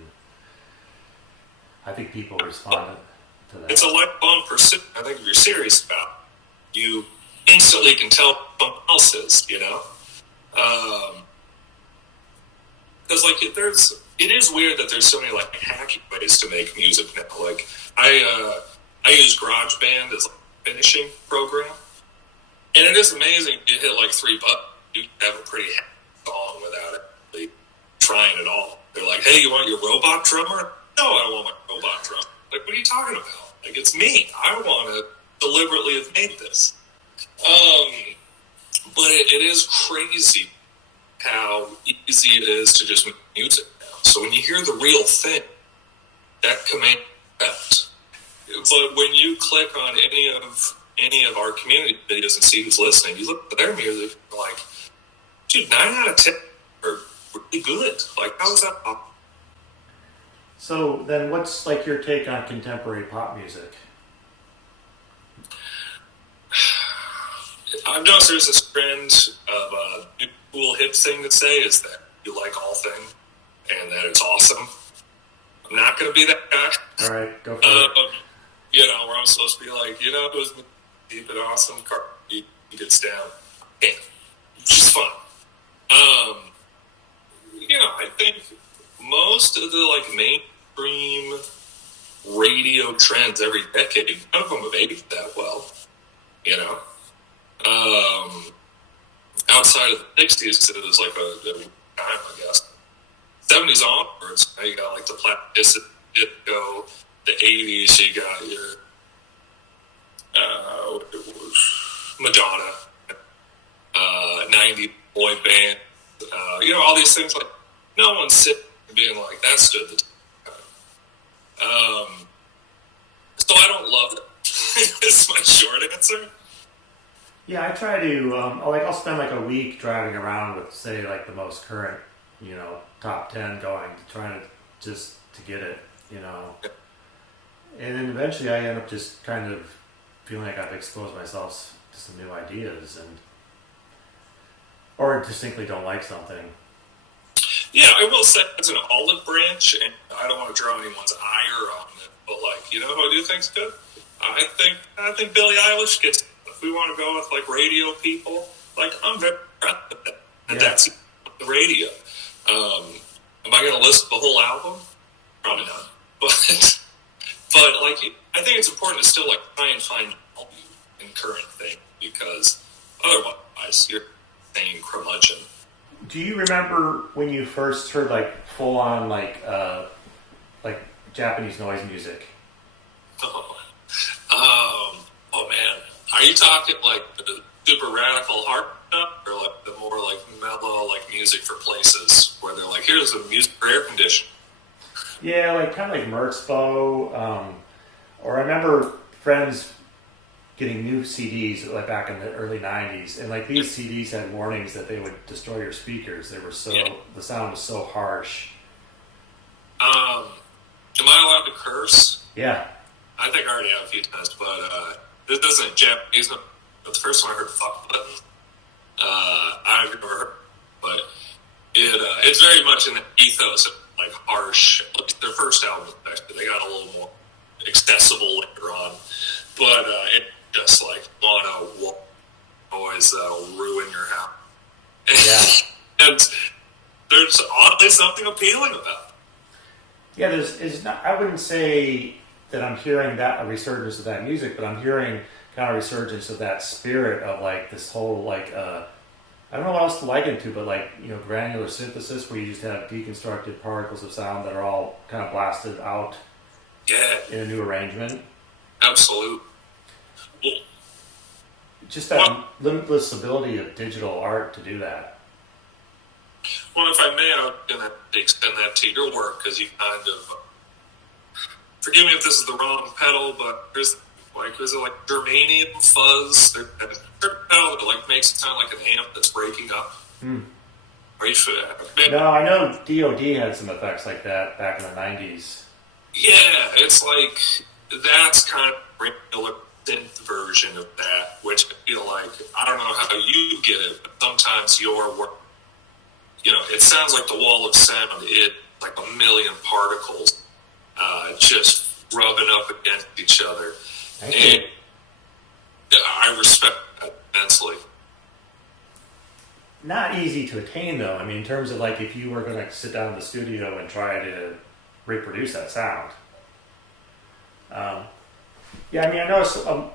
I think people respond to that. It's a lifelong pursuit. I think if you're serious about it, you instantly can tell someone else is, you know? Because, like, it is weird that there's so many, like, hacky ways to make music now. Like, I use GarageBand as, like, a finishing program. And it is amazing. You hit, like, 3 buttons. You have a pretty hacky song without it really trying at all. They're like, hey, you want your robot drummer? No, I don't want my robot drummer. Like, what are you talking about? Like, it's me. I want to deliberately have made this. But it is crazy how easy it is to just make music now. So when you hear the real thing, that command effect. But when you click on any of our community videos and see who's listening, you look at their music and you're like, dude, 9 out of 10 are really good. Like, how is that possible? So then what's like your take on contemporary pop music? I've noticed there's this trend of new cool hip thing to say is that you like all things and that it's awesome. I'm not going to be that guy. All right, go for it. You know, where I'm supposed to be like, you know, it was deep and awesome. He gets down. Yeah, it's just fun. You know, I think most of the like mainstream radio trends every decade, none of them have aged that well. You know, outside of the '60s, because it was like a time, I guess. '70s onwards, now you got like the plastic disco. The '80s, you got your Madonna, '90s boy band, you know, all these things. Like, no one's sitting and being like, that stood the time. So I don't love it. That's my short answer. Yeah, I try to, I'll spend like a week driving around with, say, like the most current, you know, top 10 going, trying to get it, you know. And then eventually I end up just kind of feeling like I've exposed myself to some new ideas, or distinctly don't like something. Yeah, I will say it's an olive branch, and I don't want to draw anyone's ire on it, but like, you know who I do think's good? I think Billie Eilish gets it. If we want to go with like radio people, like I'm very proud of that. And that's the radio. Am I going to listen to the whole album? Probably not. But like I think it's important to still like try and find value in current things, because otherwise you're staying curmudgeon. Do you remember when you first heard like full on like Japanese noise music? Oh man, are you talking like the super radical hard stuff, or like the more like mellow like music for places where they're like, here's the music for air conditioning? Yeah, like kind of like Merzbow, or I remember friends getting new CDs like back in the early '90s, and like these CDs had warnings that they would destroy your speakers. They were the sound was so harsh. Am I allowed to curse? Yeah. I think I already have a few times, but this isn't Japanese. But the first one I heard "fuck button," I've never heard, but it's very much in the ethos of like harsh. Like their first album, especially, they got a little more accessible later on, but it just like mono noise that'll ruin your house. Yeah, and there's oddly something appealing about it. Yeah, there's not. I wouldn't say that I'm hearing a resurgence of that music, but I'm hearing kind of resurgence of that spirit of like this whole like I don't know what else to liken it to, but like, you know, granular synthesis where you just have deconstructed particles of sound that are all kind of blasted out in a new arrangement. Absolutely. Just that limitless ability of digital art to do that. Well, if I may, I'm going to extend that to your work, because you kind of, forgive me if this is the wrong pedal, but there's like, is it like germanium fuzz? There's a pedal that like makes it sound like an amp that's breaking up. Are you sure? No, I know DOD had some effects like that back in the 90s. Yeah, it's like, that's kind of regular synth version of that, which I feel like, I don't know how you get it, but sometimes your work, you know, it sounds like the wall of sound, like a million particles just rubbing up against each other. And I respect that immensely. Not easy to attain, though. I mean, in terms of like if you were going to sit down in the studio and try to reproduce that sound. Yeah, I mean, I know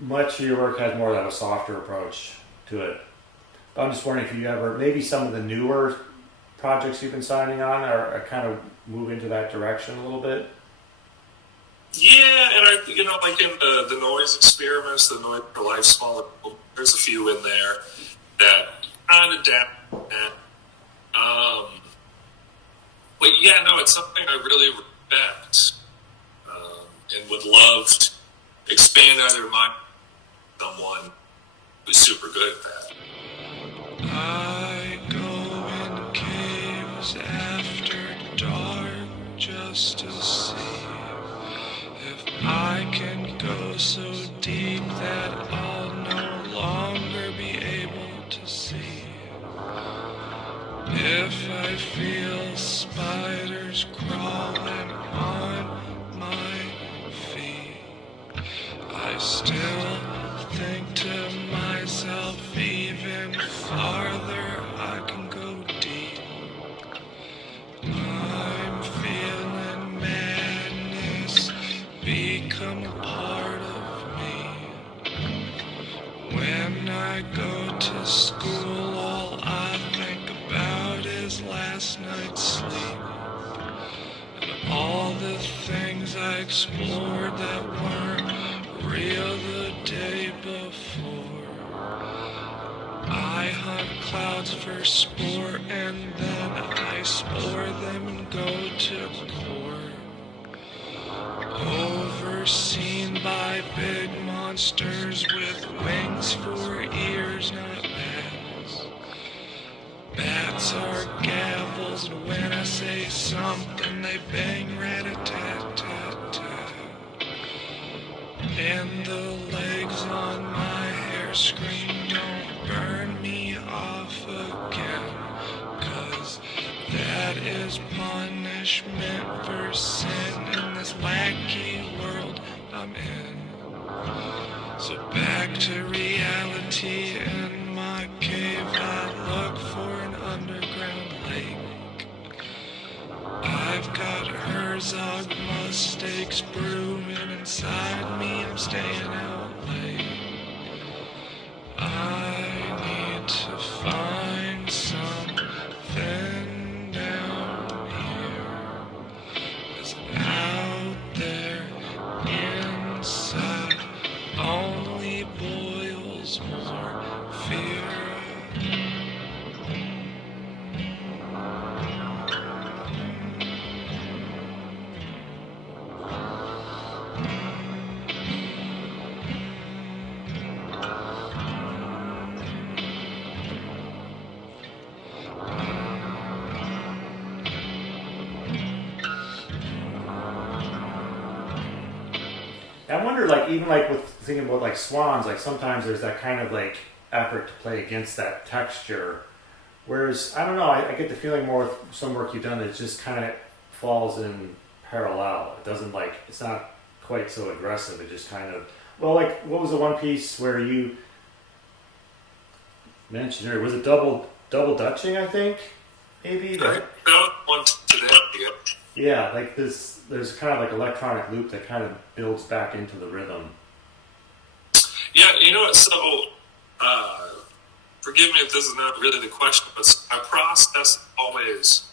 much of your work has more of a softer approach to it. But I'm just wondering if you ever, maybe some of the newer projects you've been signing on are kind of move into that direction a little bit. Yeah, and like in the noise experiments, the noise for life, smaller, there's a few in there that kind of adapt that. But yeah, no, it's something I really respect and would love to expand either my someone who's super good at that. I go in caves after dark just to see if I can go so deep that I'll no longer be able to see. If I feel spiders crawling on my feet, I still think to myself, even farther I can go deep. I'm feeling madness become a part of me. When I go to school, all I think about is last night's sleep and all the things I explored that weren't real the day before. I hunt clouds for sport and then I spore them and go to court. Overseen by big monsters with wings for ears, not bats. Bats are gavels, and when I say something, they bang rat-a-tat-tat-tat. And the legs on my hair scream, don't burn me off again, 'cause that is punishment for sin in this wacky world I'm in. So back to reality, in my cave I look for an underground lake. I've got Herzog mistakes I wonder, like, even like with thinking about like swans, like sometimes there's that kind of like effort to play against that texture. Whereas, I don't know, I get the feeling more with some work you've done that it just kind of falls in parallel. It doesn't like, it's not quite so aggressive. It just kind of, well, like, what was the one piece where you mentioned, or was it double dutching, I think? Maybe? Right. That one today. Yeah, like this, there's kind of like electronic loop that kind of builds back into the rhythm. Yeah, you know what, so, forgive me if this is not really the question, but my process always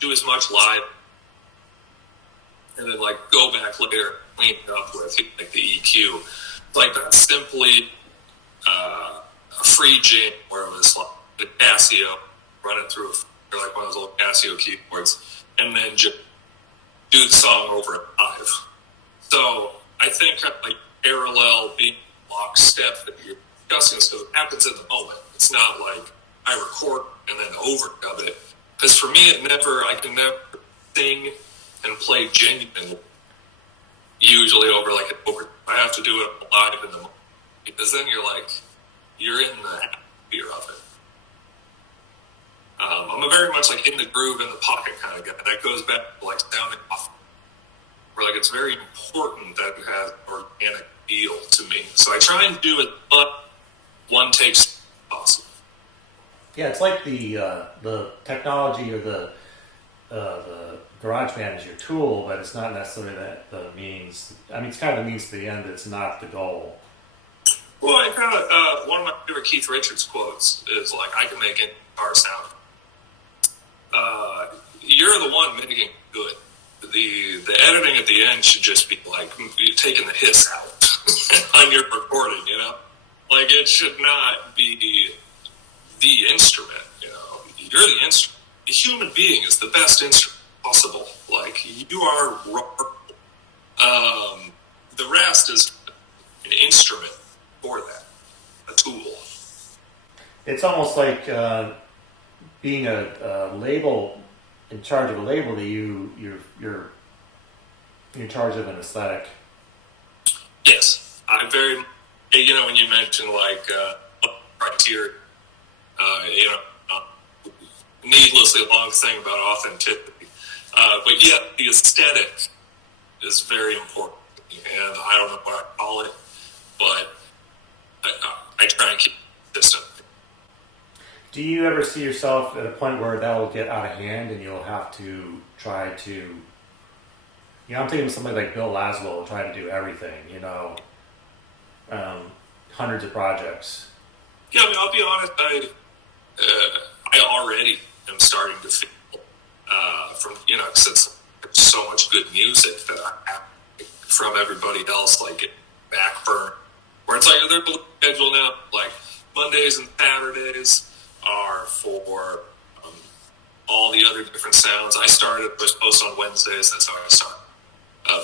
do as much live and then like go back later, clean it up with like the EQ. Like that's simply a free jam where it was like the Casio running through like one of those old Casio keyboards, and then just do the song over at live. So I think like parallel being lockstep that you're discussing, so it happens in the moment. It's not like I record and then overdub it. Because for me, I can never sing and play genuinely. Usually over like an over. I have to do it live in the moment. Because then you're in the atmosphere of it. I'm a very much like in the groove, in the pocket kind of guy. That goes back to like sounding off. Where like it's very important that it has organic feel to me. So I try and do it, but one takes possible. Yeah, it's like the technology or the GarageBand is your tool, but it's not necessarily that the means. I mean, it's kind of the means to the end, but it's not the goal. Well, I kind of one of my favorite Keith Richards quotes is like, "I can make any guitar sound. You're the one making it good. The editing at the end should just be like you're taking the hiss out on your recording. You know, like it should not be the instrument. You know, you're the instrument. The human being is the best instrument possible. Like you are. The rest is an instrument for that, a tool. It's almost like being a label, in charge of a label that you're in charge of an aesthetic. Yes, I very. You know, when you mention like criteria, needlessly long thing about authenticity, but yeah, the aesthetic is very important, and I don't know what I call it, but I try and keep it consistent. Do you ever see yourself at a point where that will get out of hand and you'll have to try to, I'm thinking of somebody like Bill Laswell trying to do everything, hundreds of projects. Yeah, I mean, I'll be honest, I already am starting to feel, from, since there's so much good music that I have from everybody else, like it back burn, where it's like their schedule now, like Mondays and Saturdays are for all the other different sounds. I was post on Wednesdays, that's how I started.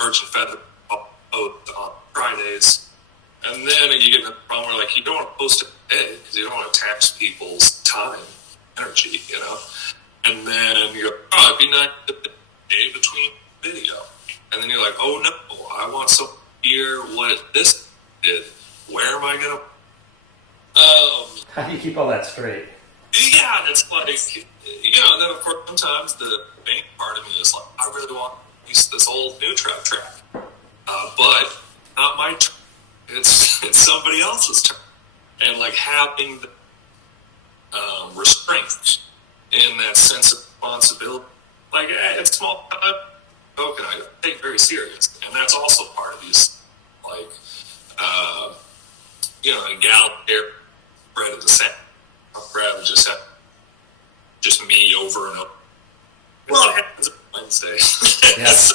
Virgin Feather on Fridays. And then you get in the problem where like you don't want to post it today because you don't want to tax people's time, energy, And then you go, it'd be nice to day between video. And then you're like, oh no, I want some hear what this did. Where am I going to... How do you keep all that straight? Yeah, and it's like, and then of course sometimes the main part of me is like, I really want to use this old new track. But not my turn. It's somebody else's turn. And like having the restraint in that sense of responsibility. Like, it's small time token I take very serious. And that's also part of these, like, egalitarian spread of the sand. Rather just have just me over and over. Well, it happens on Wednesday. Yes.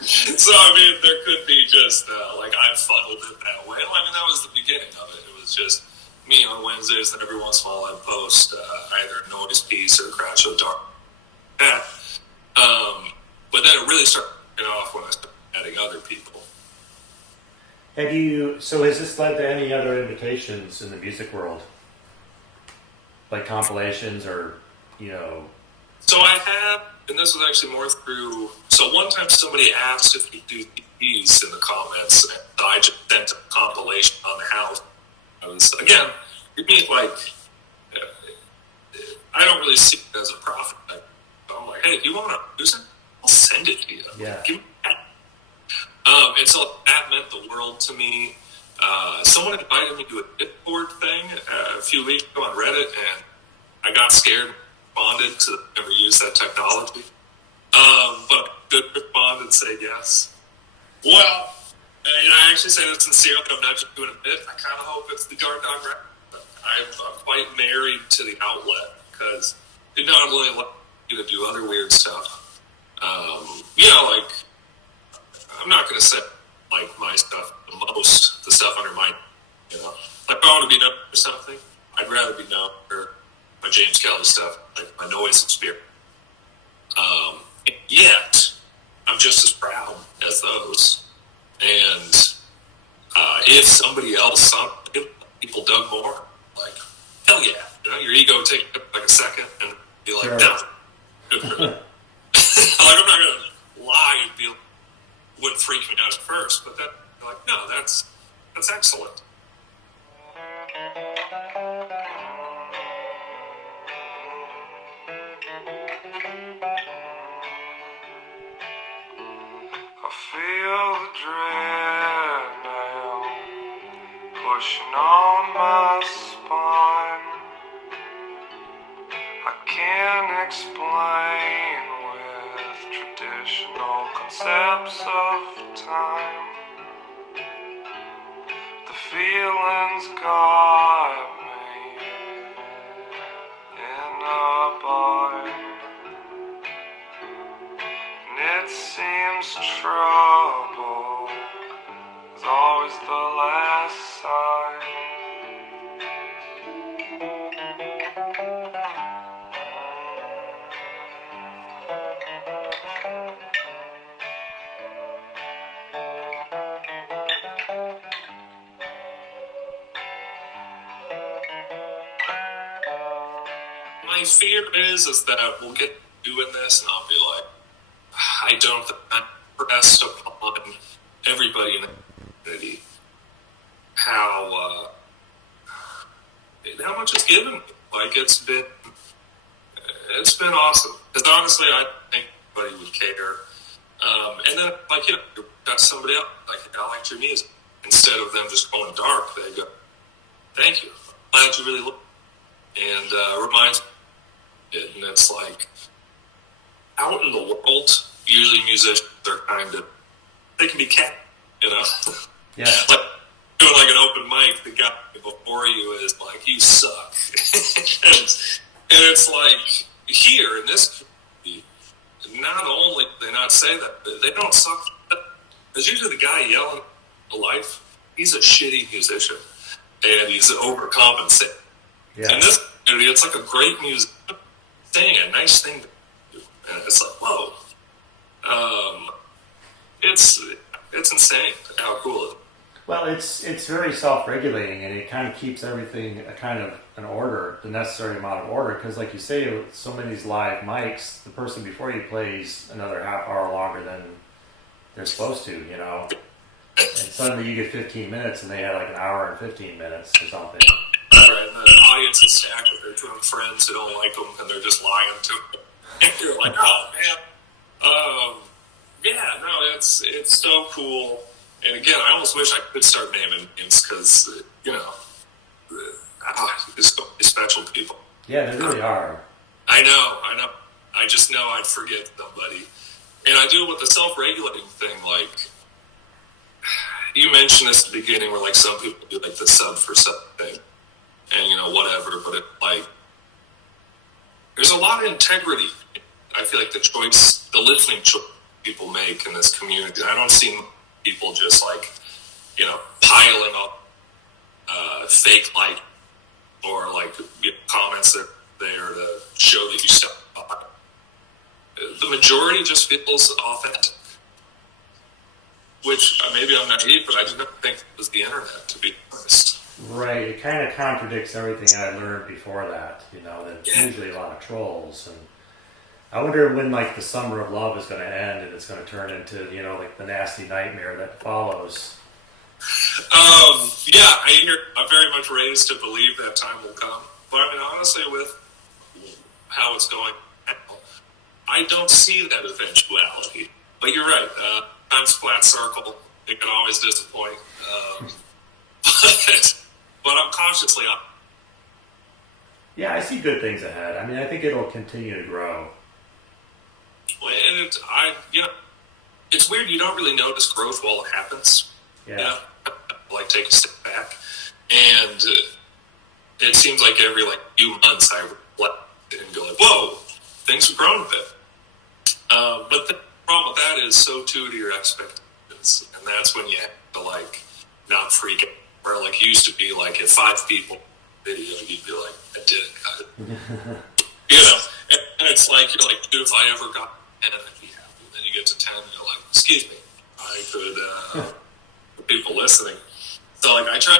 So, I mean, there could be just, I funneled it that way. I mean, that was the beginning of it. It was just me on Wednesdays, and every once in a while I'd post either a noise piece or a crowd show dark. Yeah. But then it really started getting off when I started adding other people. So has this led to any other invitations in the music world? Like compilations or, So I have, and this was actually more through, so one time somebody asked if you do piece in the comments, and I just sent a compilation on the house. I was, again, you mean, like, I don't really see it as a profit. I'm like, hey, if you want to use it, I'll send it to you. Yeah. Give me that. And so that meant the world to me. Someone invited me to a Discord thing a few weeks ago on Reddit, and I got scared and responded to never use that technology. But good respond and say yes. Well, I actually say that sincerely. I'm not just doing a bit. I kind of hope it's the Guard Dog Record. I'm quite married to the outlet because it not only allows you to do other weird stuff. Like, I'm not going to say like my stuff the stuff under my, like if I want to be known for something, I'd rather be known for my James Kelly stuff, like my noise experience. Yet, I'm just as proud as those. And if somebody else, people dug more, like, hell yeah. Your ego take like a second and be like, sure. No, good for them. Like, I'm not going to lie and be like, wouldn't freak me out at first, but then, like, no, that's excellent. I feel the dread now pushing on my spine. I can't explain with traditional concepts of time. The feelings got me in a bind. And it seems trouble is always the last sign. My fear is that we'll get doing this and I'll be like, I don't think I'm pressed upon everybody in the community how much is given me. Like, it's been awesome. Because honestly, I don't think anybody would care. And then, like, you got somebody else, like, I liked your music. Instead of them just going dark, they go, thank you. Glad you really look. And reminds me of it. And it's like, out in the world, usually musicians are kind of, they can be cat, Yeah. Like, doing like an open mic, the guy before you is like, you suck. and it's like, here in this community, not only do they not say that, they don't suck. There's usually the guy yelling to life, he's a shitty musician. And he's overcompensating. Yeah. In this community, it's like a great musician saying a nice thing to do. And it's like, whoa. It's insane how cool it is. Well, it's very self-regulating, and it kind of keeps everything a kind of an order, the necessary amount of order. Because, like you say, with so many of these live mics, the person before you plays another half hour longer than they're supposed to, And suddenly you get 15 minutes, and they had like an hour and 15 minutes or something. Right, and the audience is stacked with their twin friends who don't like them, and they're just lying to them. And you're like, oh man. Yeah, no, it's so cool. And again, I almost wish I could start naming names because, there's so many special people. Yeah, they really are. I know. I just know I'd forget somebody. And I do it with the self-regulating thing, like, you mentioned this at the beginning where, like, some people do, like, the sub for sub thing. And, whatever, but it, like, there's a lot of integrity. I feel like the listening choice people make in this community. I don't see people just like, piling up fake like or like comments that are there to show that you stuck by. The majority just feels authentic. Which maybe I'm naive, but I do not think it was the internet, to be honest. Right, it kind of contradicts everything I learned before that, that it's usually a lot of trolls. I wonder when like the summer of love is going to end and it's going to turn into, you know, like the nasty nightmare that follows. Yeah, I'm very much raised to believe that time will come. But I mean, honestly, with how it's going now, I don't see that eventuality. But you're right. Time's a flat circle. It can always disappoint. But I'm cautiously optimistic. Yeah, I see good things ahead. I mean, I think it'll continue to grow. And it's weird. You don't really notice growth while it happens. Yeah. You know? Like take a step back, and it seems like every like few months I reflect and go like, "Whoa, things have grown a bit." But the problem with that is so too do your expectations, and that's when you have to like not freak out. Where like used to be like if 5 people video, you'd be like, "I did it, got it." You know, and it's like you're like, "Dude, if I ever got 10, I'd be happy." Then you get to 10, and you're like, "Excuse me, I could." For people listening. So, like, I try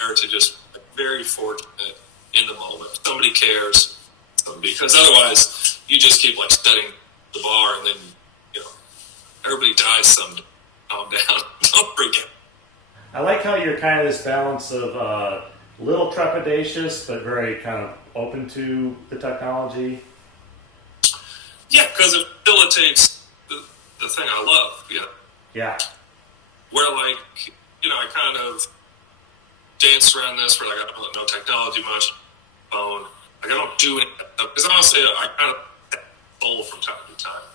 to just like, very fortunate in the moment. If somebody cares, because otherwise you just keep like setting the bar, and then you know everybody dies someday. Calm down, don't freak out. I like how you're kind of this balance of little trepidatious, but very kind of open to the technology. Yeah, because it facilitates the thing I love. You know? Yeah. Where like you know I kind of dance around this where like I don't know technology much, phone. Like I don't do anything because honestly I kind of soul from time to time,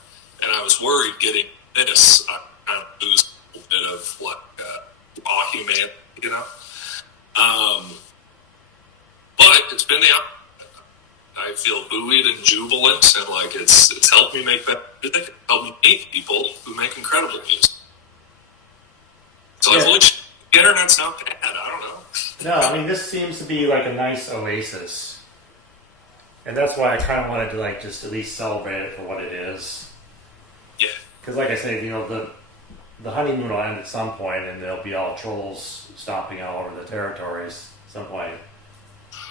and I was worried getting this I kind of lose a little bit of like raw humanity, you know. But it's been the opposite. I feel buoyed and jubilant, and like it's helped me make better music. It's helped me meet people who make incredible music. So Yeah. the internet's not bad. I don't know. No, I mean, this seems to be like a nice oasis. And that's why I kind of wanted to like just at least celebrate it for what it is. Yeah. Because like I said, you know, the honeymoon will end at some point, and there'll be all trolls stomping all over the territories at some point.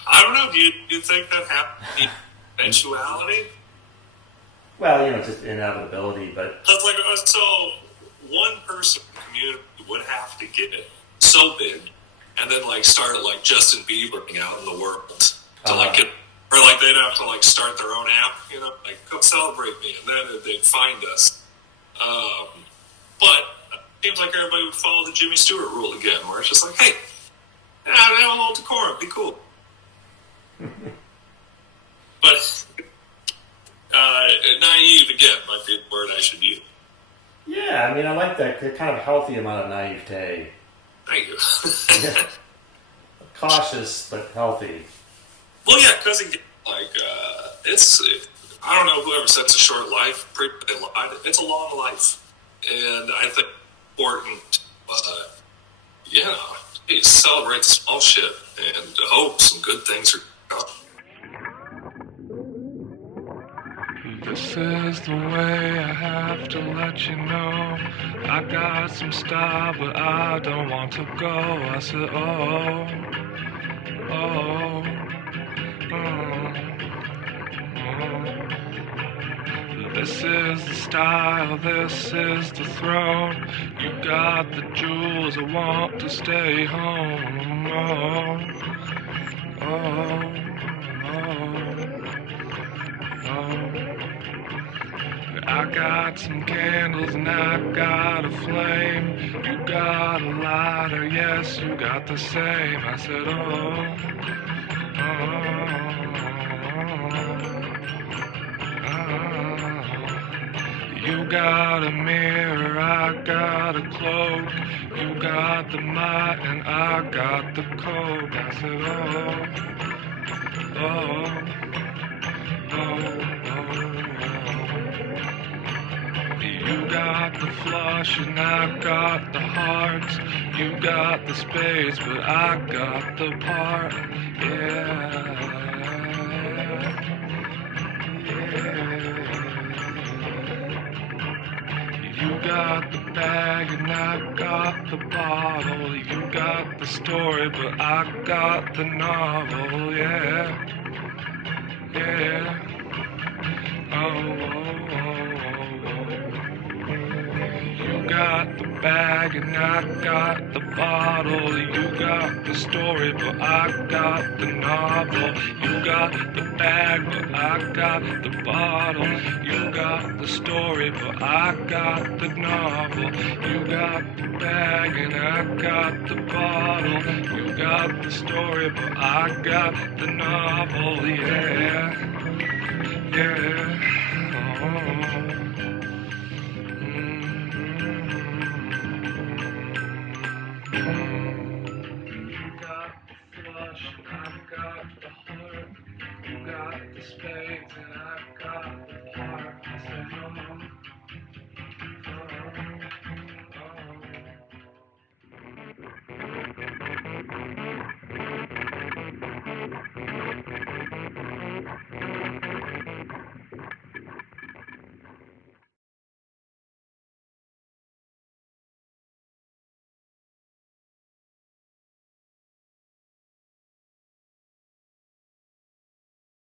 I don't know. Do you think that happens? Eventuality? Well, you know, just inevitability, but... That's like, so one person in the community would have to get it so big, and then like start like Justin Biebering out in the world to like get, or like they'd have to like start their own app, you know, like come celebrate me, and then they'd find us. But it seems like everybody would follow the Jimmy Stewart rule again, where it's just like, hey, have a little decorum, be cool. But naive again might be the word I should use. Yeah, I mean, I like that kind of healthy amount of naivete. Thank you. Yeah. Cautious, but healthy. Well, yeah, because like it's I don't know whoever said it's a short life. They lied. It's a long life, and I think it's important. You know, you celebrate the small shit and hope some good things are coming. This is the way I have to let you know. I got some style, but I don't want to go. I said, oh, oh, oh, oh. This is the style, this is the throne. You got the jewels, I want to stay home. Oh, oh, oh, oh. I got some candles and I got a flame. You got a lighter, yes, you got the same. I said, oh, oh, oh. You got a mirror, I got a cloak. You got the might and I got the coke. I said, oh, oh, oh, oh. You got the flush and I got the hearts. You got the space, but I got the part. Yeah, yeah. You got the bag and I got the bottle. You got the story, but I got the novel. Yeah, yeah. Oh. bag and I got the bottle. You got the story, but I got the novel. You got the bag, but I got the bottle. You got the story, but I got the novel. You got the bag and I got the bottle. You got the story, but I got the novel. Yeah, yeah. You got the flush, and I got the heart. You got the spare.